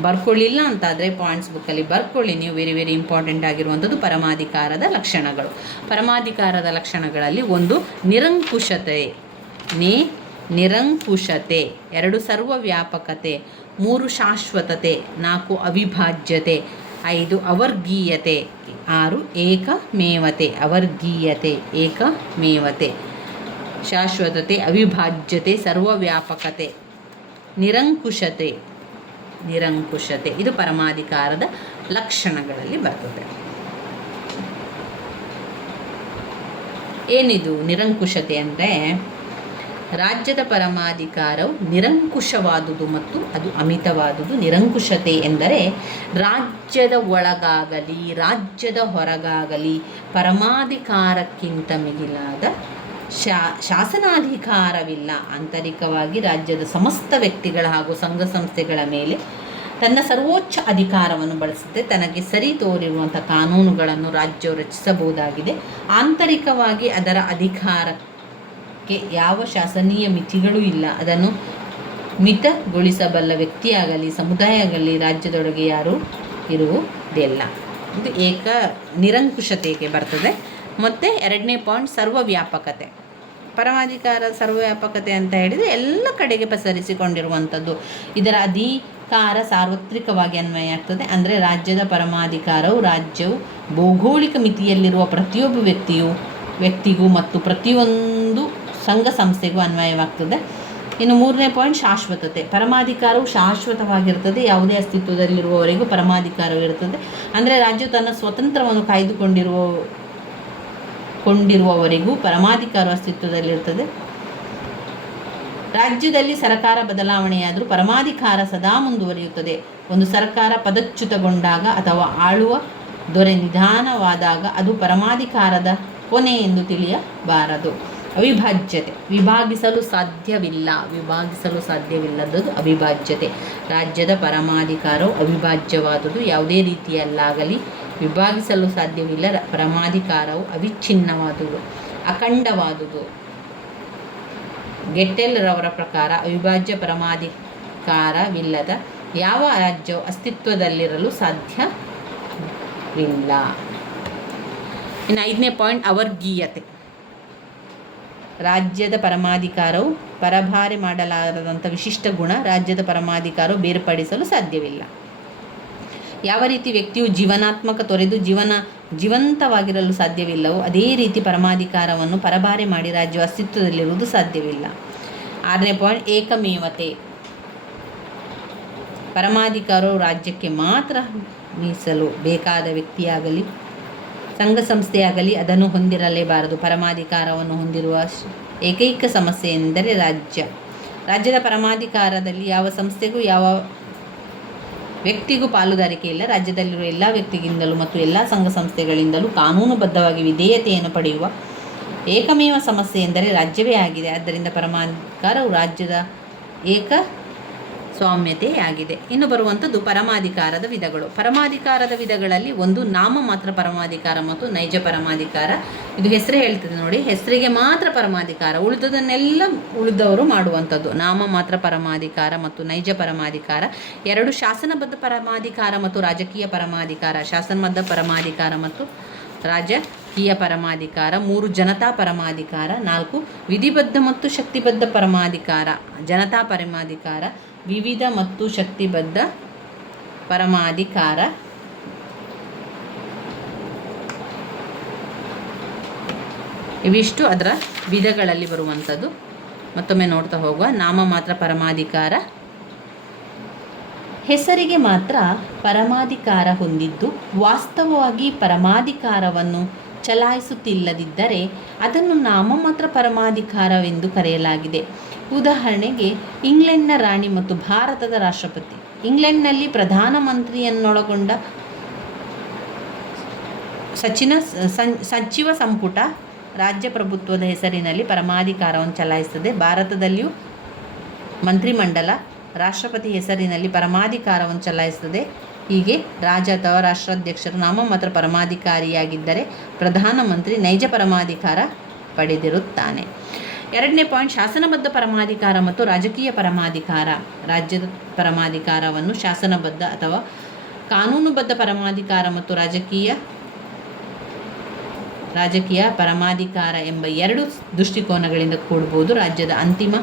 ಬರ್ಕೊಳ್ಳಿಲ್ಲ ಅಂತಾದರೆ ಪಾಯಿಂಟ್ಸ್ ಬುಕ್ಕಲ್ಲಿ ಬರ್ಕೊಳ್ಳಿ ನೀವು. ವೆರಿ ವೆರಿ ಇಂಪಾರ್ಟೆಂಟ್ ಆಗಿರುವಂಥದ್ದು ಪರಮಾಧಿಕಾರದ ಲಕ್ಷಣಗಳು. ಪರಮಾಧಿಕಾರದ ಲಕ್ಷಣಗಳಲ್ಲಿ 1 ನಿರಂಕುಶತೆ, 2 ಸರ್ವವ್ಯಾಪಕತೆ, 3 ಶಾಶ್ವತತೆ, 4 ಅವಿಭಾಜ್ಯತೆ, 5 ಅವರ್ಗೀಯತೆ, 6 ಏಕಮೇವತೆ. ಶಾಶ್ವತತೆ, ಅವಿಭಾಜ್ಯತೆ, ಸರ್ವವ್ಯಾಪಕತೆ, ನಿರಂಕುಶತೆ. ಇದು ಪರಮಾಧಿಕಾರದ ಲಕ್ಷಣಗಳಲ್ಲಿ ಬರ್ತದೆ. ಏನಿದು ನಿರಂಕುಶತೆ ಅಂದರೆ? ರಾಜ್ಯದ ಪರಮಾಧಿಕಾರವು ನಿರಂಕುಶವಾದುದು ಮತ್ತು ಅದು ಅಮಿತವಾದುದು. ನಿರಂಕುಶತೆ ಎಂದರೆ ರಾಜ್ಯದ ಒಳಗಾಗಲಿ ರಾಜ್ಯದ ಹೊರಗಾಗಲಿ ಪರಮಾಧಿಕಾರಕ್ಕಿಂತ ಮಿಗಿಲಾದ ಶಾಸನಾಧಿಕಾರವಿಲ್ಲ. ಆಂತರಿಕವಾಗಿ ರಾಜ್ಯದ ಸಮಸ್ತ ವ್ಯಕ್ತಿಗಳ ಹಾಗೂ ಸಂಘ ಸಂಸ್ಥೆಗಳ ಮೇಲೆ ತನ್ನ ಸರ್ವೋಚ್ಚ ಅಧಿಕಾರವನ್ನು ಬಳಸುತ್ತೆ. ತನಗೆ ಸರಿ ತೋರಿರುವಂಥ ಕಾನೂನುಗಳನ್ನು ರಾಜ್ಯವು ರಚಿಸಬಹುದಾಗಿದೆ. ಆಂತರಿಕವಾಗಿ ಅದರ ಅಧಿಕಾರಕ್ಕೆ ಯಾವ ಶಾಸನೀಯ ಮಿತಿಗಳೂ ಇಲ್ಲ. ಅದನ್ನು ಮಿತಗೊಳಿಸಬಲ್ಲ ವ್ಯಕ್ತಿಯಾಗಲಿ ಸಮುದಾಯ ಆಗಲಿ ರಾಜ್ಯದೊಳಗೆ ಯಾರೂ ಇರುವುದಿಲ್ಲ. ಇದು ನಿರಂಕುಶತೆಗೆ ಬರ್ತದೆ. ಮತ್ತು ಎರಡನೇ ಪಾಯಿಂಟ್ ಸರ್ವವ್ಯಾಪಕತೆ. ಪರಮಾಧಿಕಾರ ಸರ್ವವ್ಯಾಪಕತೆ ಅಂತ ಹೇಳಿದರೆ ಎಲ್ಲ ಕಡೆಗೆ ಪಸರಿಸಿಕೊಂಡಿರುವಂಥದ್ದು. ಇದರ ಅಧಿಕಾರ ಸಾರ್ವತ್ರಿಕವಾಗಿ ಅನ್ವಯ ಆಗ್ತದೆ. ಅಂದರೆ ರಾಜ್ಯದ ಪರಮಾಧಿಕಾರವು ರಾಜ್ಯವು ಭೌಗೋಳಿಕ ಮಿತಿಯಲ್ಲಿರುವ ಪ್ರತಿಯೊಬ್ಬ ವ್ಯಕ್ತಿಗೂ ಮತ್ತು ಪ್ರತಿಯೊಂದು ಸಂಘ ಸಂಸ್ಥೆಗೂ ಅನ್ವಯವಾಗ್ತದೆ. ಇನ್ನು ಮೂರನೇ ಪಾಯಿಂಟ್ ಶಾಶ್ವತತೆ. ಪರಮಾಧಿಕಾರವು ಶಾಶ್ವತವಾಗಿರ್ತದೆ. ಯಾವುದೇ ಅಸ್ತಿತ್ವದಲ್ಲಿರುವವರೆಗೂ ಪರಮಾಧಿಕಾರವು ಇರ್ತದೆ. ಅಂದರೆ ರಾಜ್ಯವು ತನ್ನ ಸ್ವತಂತ್ರವನ್ನು ಕಾಯ್ದುಕೊಂಡಿರುವವರೆಗೂ ಪರಮಾಧಿಕಾರ ಅಸ್ತಿತ್ವದಲ್ಲಿರ್ತದೆ. ರಾಜ್ಯದಲ್ಲಿ ಸರ್ಕಾರ ಬದಲಾವಣೆಯಾದರೂ ಪರಮಾಧಿಕಾರ ಸದಾ ಮುಂದುವರಿಯುತ್ತದೆ. ಒಂದು ಸರ್ಕಾರ ಪದಚ್ಯುತಗೊಂಡಾಗ ಅಥವಾ ಆಳುವ ದೊರೆ ನಿಧಾನವಾದಾಗ ಅದು ಪರಮಾಧಿಕಾರದ ಕೊನೆ ಎಂದು ತಿಳಿಯಬಾರದು. ಅವಿಭಾಜ್ಯತೆ. ವಿಭಾಗಿಸಲು ಸಾಧ್ಯವಿಲ್ಲದ್ದು ಅವಿಭಾಜ್ಯತೆ. ರಾಜ್ಯದ ಪರಮಾಧಿಕಾರವು ಅವಿಭಾಜ್ಯವಾದುದು. ಯಾವುದೇ ರೀತಿಯಲ್ಲಾಗಲಿ ವಿಭಾಗಿಸಲು ಸಾಧ್ಯವಿಲ್ಲ. ಪರಮಾಧಿಕಾರವು ಅವಿಚ್ಛಿನ್ನವಾದುದು, ಅಖಂಡವಾದುದು. ಗೆಟ್ಟೆಲ್ ರವರ ಪ್ರಕಾರ ಅವಿಭಾಜ್ಯ ಪರಮಾಧಿಕಾರವಿಲ್ಲದ ಯಾವ ರಾಜ್ಯವು ಅಸ್ತಿತ್ವದಲ್ಲಿರಲು ಸಾಧ್ಯವಿಲ್ಲ. ಇನ್ನು ಐದನೇ ಪಾಯಿಂಟ್ ಅವರ್ಗೀಯತೆ. ರಾಜ್ಯದ ಪರಮಾಧಿಕಾರವು ಪರಭಾರೆ ಮಾಡಲಾರದಂಥ ವಿಶಿಷ್ಟ ಗುಣ. ರಾಜ್ಯದ ಪರಮಾಧಿಕಾರವು ಬೇರ್ಪಡಿಸಲು ಸಾಧ್ಯವಿಲ್ಲ. ಯಾವ ರೀತಿ ವ್ಯಕ್ತಿಯು ಜೀವನಾತ್ಮಕ ತೊರೆದು ಜೀವಂತವಾಗಿರಲು ಸಾಧ್ಯವಿಲ್ಲವೋ ಅದೇ ರೀತಿ ಪರಮಾಧಿಕಾರವನ್ನು ಪರಭಾರೆ ಮಾಡಿ ರಾಜ್ಯವು ಅಸ್ತಿತ್ವದಲ್ಲಿರುವುದು ಸಾಧ್ಯವಿಲ್ಲ. ಆರನೇ ಪಾಯಿಂಟ್ ಏಕಮೇವತೆ. ಪರಮಾಧಿಕಾರವು ರಾಜ್ಯಕ್ಕೆ ಮಾತ್ರ ಮೀಸಲು. ಬೇಕಾದ ವ್ಯಕ್ತಿಯಾಗಲಿ ಸಂಘ ಸಂಸ್ಥೆಯಾಗಲಿ ಅದನ್ನು ಹೊಂದಿರಲೇಬಾರದು. ಪರಮಾಧಿಕಾರವನ್ನು ಹೊಂದಿರುವ ಏಕೈಕ ಸಮಸ್ಯೆ ಎಂದರೆ ರಾಜ್ಯದ ಪರಮಾಧಿಕಾರದಲ್ಲಿ ಯಾವ ಸಂಸ್ಥೆಗೂ ಯಾವ ವ್ಯಕ್ತಿಗೂ ಪಾಲುದಾರಿಕೆ ಇಲ್ಲ. ರಾಜ್ಯದಲ್ಲಿರುವ ಎಲ್ಲ ವ್ಯಕ್ತಿಗಳಿಂದಲೂ ಮತ್ತು ಎಲ್ಲ ಸಂಘ ಸಂಸ್ಥೆಗಳಿಂದಲೂ ಕಾನೂನುಬದ್ಧವಾಗಿ ವಿಧೇಯತೆಯನ್ನು ಪಡೆಯುವ ಏಕಮೇವ ಸಮಸ್ಯೆ ಎಂದರೆ ರಾಜ್ಯವೇ ಆಗಿದೆ. ಆದ್ದರಿಂದ ಪರಮಾಧಿಕಾರವು ರಾಜ್ಯದ ಸ್ವಾಮ್ಯತೆಯಾಗಿದೆ. ಇನ್ನು ಬರುವಂಥದ್ದು ಪರಮಾಧಿಕಾರದ ವಿಧಗಳು. ಪರಮಾಧಿಕಾರದ ವಿಧಗಳಲ್ಲಿ ಒಂದು ನಾಮಮಾತ್ರ ಪರಮಾಧಿಕಾರ ಮತ್ತು ನೈಜ ಪರಮಾಧಿಕಾರ. ಇದು ಹೆಸರೇ ಹೇಳ್ತದೆ ನೋಡಿ, ಹೆಸರಿಗೆ ಮಾತ್ರ ಪರಮಾಧಿಕಾರ, ಉಳಿದದನ್ನೆಲ್ಲ ಉಳಿದವರು ಮಾಡುವಂಥದ್ದು. ನಾಮಮಾತ್ರ ಪರಮಾಧಿಕಾರ ಮತ್ತು ನೈಜ ಪರಮಾಧಿಕಾರ. ಎರಡು ಶಾಸನಬದ್ಧ ಪರಮಾಧಿಕಾರ ಮತ್ತು ರಾಜಕೀಯ ಪರಮಾಧಿಕಾರ. ಶಾಸನಬದ್ಧ ಪರಮಾಧಿಕಾರ ಮತ್ತು ರಾಜಕೀಯ ಪರಮಾಧಿಕಾರ. 3 ಜನತಾ ಪರಮಾಧಿಕಾರ. 4 ವಿಧಿಬದ್ಧ ಮತ್ತು ಶಕ್ತಿಬದ್ಧ ಪರಮಾಧಿಕಾರ. ಜನತಾ ಪರಮಾಧಿಕಾರ, ವಿವಿಧ ಮತ್ತು ಶಕ್ತಿಬದ್ಧ ಪರಮಾಧಿಕಾರ. ಇವಿಷ್ಟು ಅದರ ವಿಧಗಳಲ್ಲಿ ಬರುವಂಥದ್ದು. ಮತ್ತೊಮ್ಮೆ ನೋಡ್ತಾ ಹೋಗುವ. ನಾಮಮಾತ್ರ ಪರಮಾಧಿಕಾರ ಹೆಸರಿಗೆ ಮಾತ್ರ ಪರಮಾಧಿಕಾರ ಹೊಂದಿದ್ದು ವಾಸ್ತವವಾಗಿ ಪರಮಾಧಿಕಾರವನ್ನು ಚಲಾಯಿಸುತ್ತಿಲ್ಲದಿದ್ದರೆ ಅದನ್ನು ನಾಮಮಾತ್ರ ಪರಮಾಧಿಕಾರವೆಂದು ಕರೆಯಲಾಗಿದೆ. ಉದಾಹರಣೆಗೆ ಇಂಗ್ಲೆಂಡ್ನ ರಾಣಿ ಮತ್ತು ಭಾರತದ ರಾಷ್ಟ್ರಪತಿ. ಇಂಗ್ಲೆಂಡ್ನಲ್ಲಿ ಪ್ರಧಾನಮಂತ್ರಿಯನ್ನೊಳಗೊಂಡ ಸಚಿವ ಸಂಪುಟ ರಾಜ್ಯ ಪ್ರಭುತ್ವದ ಹೆಸರಿನಲ್ಲಿ ಪರಮಾಧಿಕಾರವನ್ನು ಚಲಾಯಿಸುತ್ತದೆ. ಭಾರತದಲ್ಲಿಯೂ ಮಂತ್ರಿಮಂಡಲ ರಾಷ್ಟ್ರಪತಿ ಹೆಸರಿನಲ್ಲಿ ಪರಮಾಧಿಕಾರವನ್ನು ಚಲಾಯಿಸುತ್ತದೆ. ಹೀಗೆ ರಾಜ ಅಥವಾ ರಾಷ್ಟ್ರಾಧ್ಯಕ್ಷರು ನಾಮಮಾತ್ರ ಪರಮಾಧಿಕಾರಿಯಾಗಿದ್ದರೆ ಪ್ರಧಾನಮಂತ್ರಿ ನೈಜ ಪರಮಾಧಿಕಾರ ಪಡೆದಿರುತ್ತಾನೆ. ಎರಡನೇ ಪಾಯಿಂಟ್ ಶಾಸನಬದ್ಧ ಪರಮಾಧಿಕಾರ ಮತ್ತು ರಾಜಕೀಯ ಪರಮಾಧಿಕಾರ. ರಾಜ್ಯದ ಪರಮಾಧಿಕಾರವನ್ನು ಶಾಸನಬದ್ಧ ಅಥವಾ ಕಾನೂನುಬದ್ಧ ಪರಮಾಧಿಕಾರ ಮತ್ತು ರಾಜಕೀಯ ಪರಮಾಧಿಕಾರ ಎಂಬ 2 ದೃಷ್ಟಿಕೋನಗಳಿಂದ ಕೂಡಬಹುದು. ರಾಜ್ಯದ ಅಂತಿಮ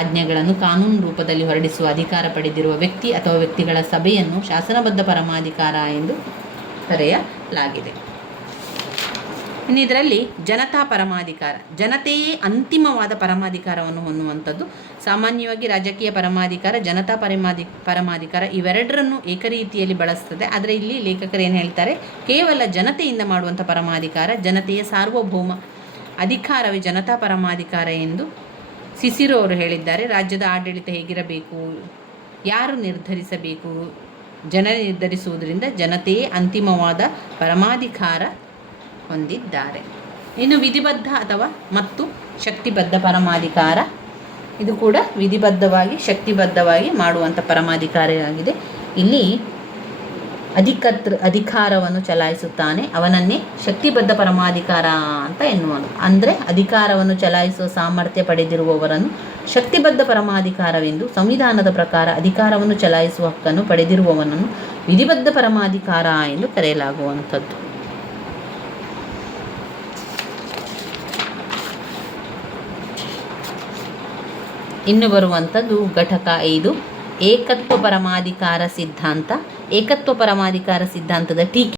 ಆಜ್ಞೆಗಳನ್ನು ಕಾನೂನು ರೂಪದಲ್ಲಿ ಹೊರಡಿಸುವ ಅಧಿಕಾರ ಪಡೆದಿರುವ ವ್ಯಕ್ತಿ ಅಥವಾ ವ್ಯಕ್ತಿಗಳ ಸಭೆಯನ್ನು ಶಾಸನಬದ್ಧ ಪರಮಾಧಿಕಾರ ಎಂದು ಕರೆಯಲಾಗಿದೆ. ಇನ್ನು ಇದರಲ್ಲಿ ಜನತಾ ಪರಮಾಧಿಕಾರ. ಜನತೆಯೇ ಅಂತಿಮವಾದ ಪರಮಾಧಿಕಾರವನ್ನು ಹೊಂದುವಂಥದ್ದು. ಸಾಮಾನ್ಯವಾಗಿ ರಾಜಕೀಯ ಪರಮಾಧಿಕಾರ, ಜನತಾ ಪರಮಾಧಿಕಾರ ಇವೆರಡರನ್ನು ಏಕರೀತಿಯಲ್ಲಿ ಬಳಸ್ತದೆ. ಆದರೆ ಇಲ್ಲಿ ಲೇಖಕರು ಏನು ಹೇಳ್ತಾರೆ, ಕೇವಲ ಜನತೆಯಿಂದ ಮಾಡುವಂಥ ಪರಮಾಧಿಕಾರ, ಜನತೆಯ ಸಾರ್ವಭೌಮ ಅಧಿಕಾರವೇ ಜನತಾ ಪರಮಾಧಿಕಾರ ಎಂದು ಸಿಸಿರೋ ಅವರು ಹೇಳಿದ್ದಾರೆ. ರಾಜ್ಯದ ಆಡಳಿತ ಹೇಗಿರಬೇಕು, ಯಾರು ನಿರ್ಧರಿಸಬೇಕು, ಜನ ನಿರ್ಧರಿಸುವುದರಿಂದ ಜನತೆಯೇ ಅಂತಿಮವಾದ ಪರಮಾಧಿಕಾರ ಹೊಂದಿದ್ದಾರೆ. ಇನ್ನು ವಿಧಿಬದ್ಧ ಮತ್ತು ಶಕ್ತಿಬದ್ಧ ಪರಮಾಧಿಕಾರ. ಇದು ಕೂಡ ವಿಧಿಬದ್ಧವಾಗಿ ಶಕ್ತಿಬದ್ಧವಾಗಿ ಮಾಡುವಂಥ ಪರಮಾಧಿಕಾರಿಯಾಗಿದೆ. ಇಲ್ಲಿ ಅಧಿಕಾರವನ್ನು ಚಲಾಯಿಸುತ್ತಾನೆ, ಅವನನ್ನೇ ಶಕ್ತಿಬದ್ಧ ಪರಮಾಧಿಕಾರ ಅಂತ ಎನ್ನುವುದು. ಅಂದರೆ ಅಧಿಕಾರವನ್ನು ಚಲಾಯಿಸುವ ಸಾಮರ್ಥ್ಯ ಪಡೆದಿರುವವರನ್ನು ಶಕ್ತಿಬದ್ಧ ಪರಮಾಧಿಕಾರವೆಂದು ಸಂವಿಧಾನದ ಪ್ರಕಾರ ಅಧಿಕಾರವನ್ನು ಚಲಾಯಿಸುವ ಹಕ್ಕನ್ನು ಪಡೆದಿರುವವನನ್ನು ವಿಧಿಬದ್ಧ ಪರಮಾಧಿಕಾರ ಎಂದು ಕರೆಯಲಾಗುವಂಥದ್ದು. ಇನ್ನು ಬರುವಂಥದ್ದು ಘಟಕ 5 ಏಕತ್ವ ಪರಮಾಧಿಕಾರ ಸಿದ್ಧಾಂತ. ಏಕತ್ವ ಪರಮಾಧಿಕಾರ ಸಿದ್ಧಾಂತದ ಟೀಕೆ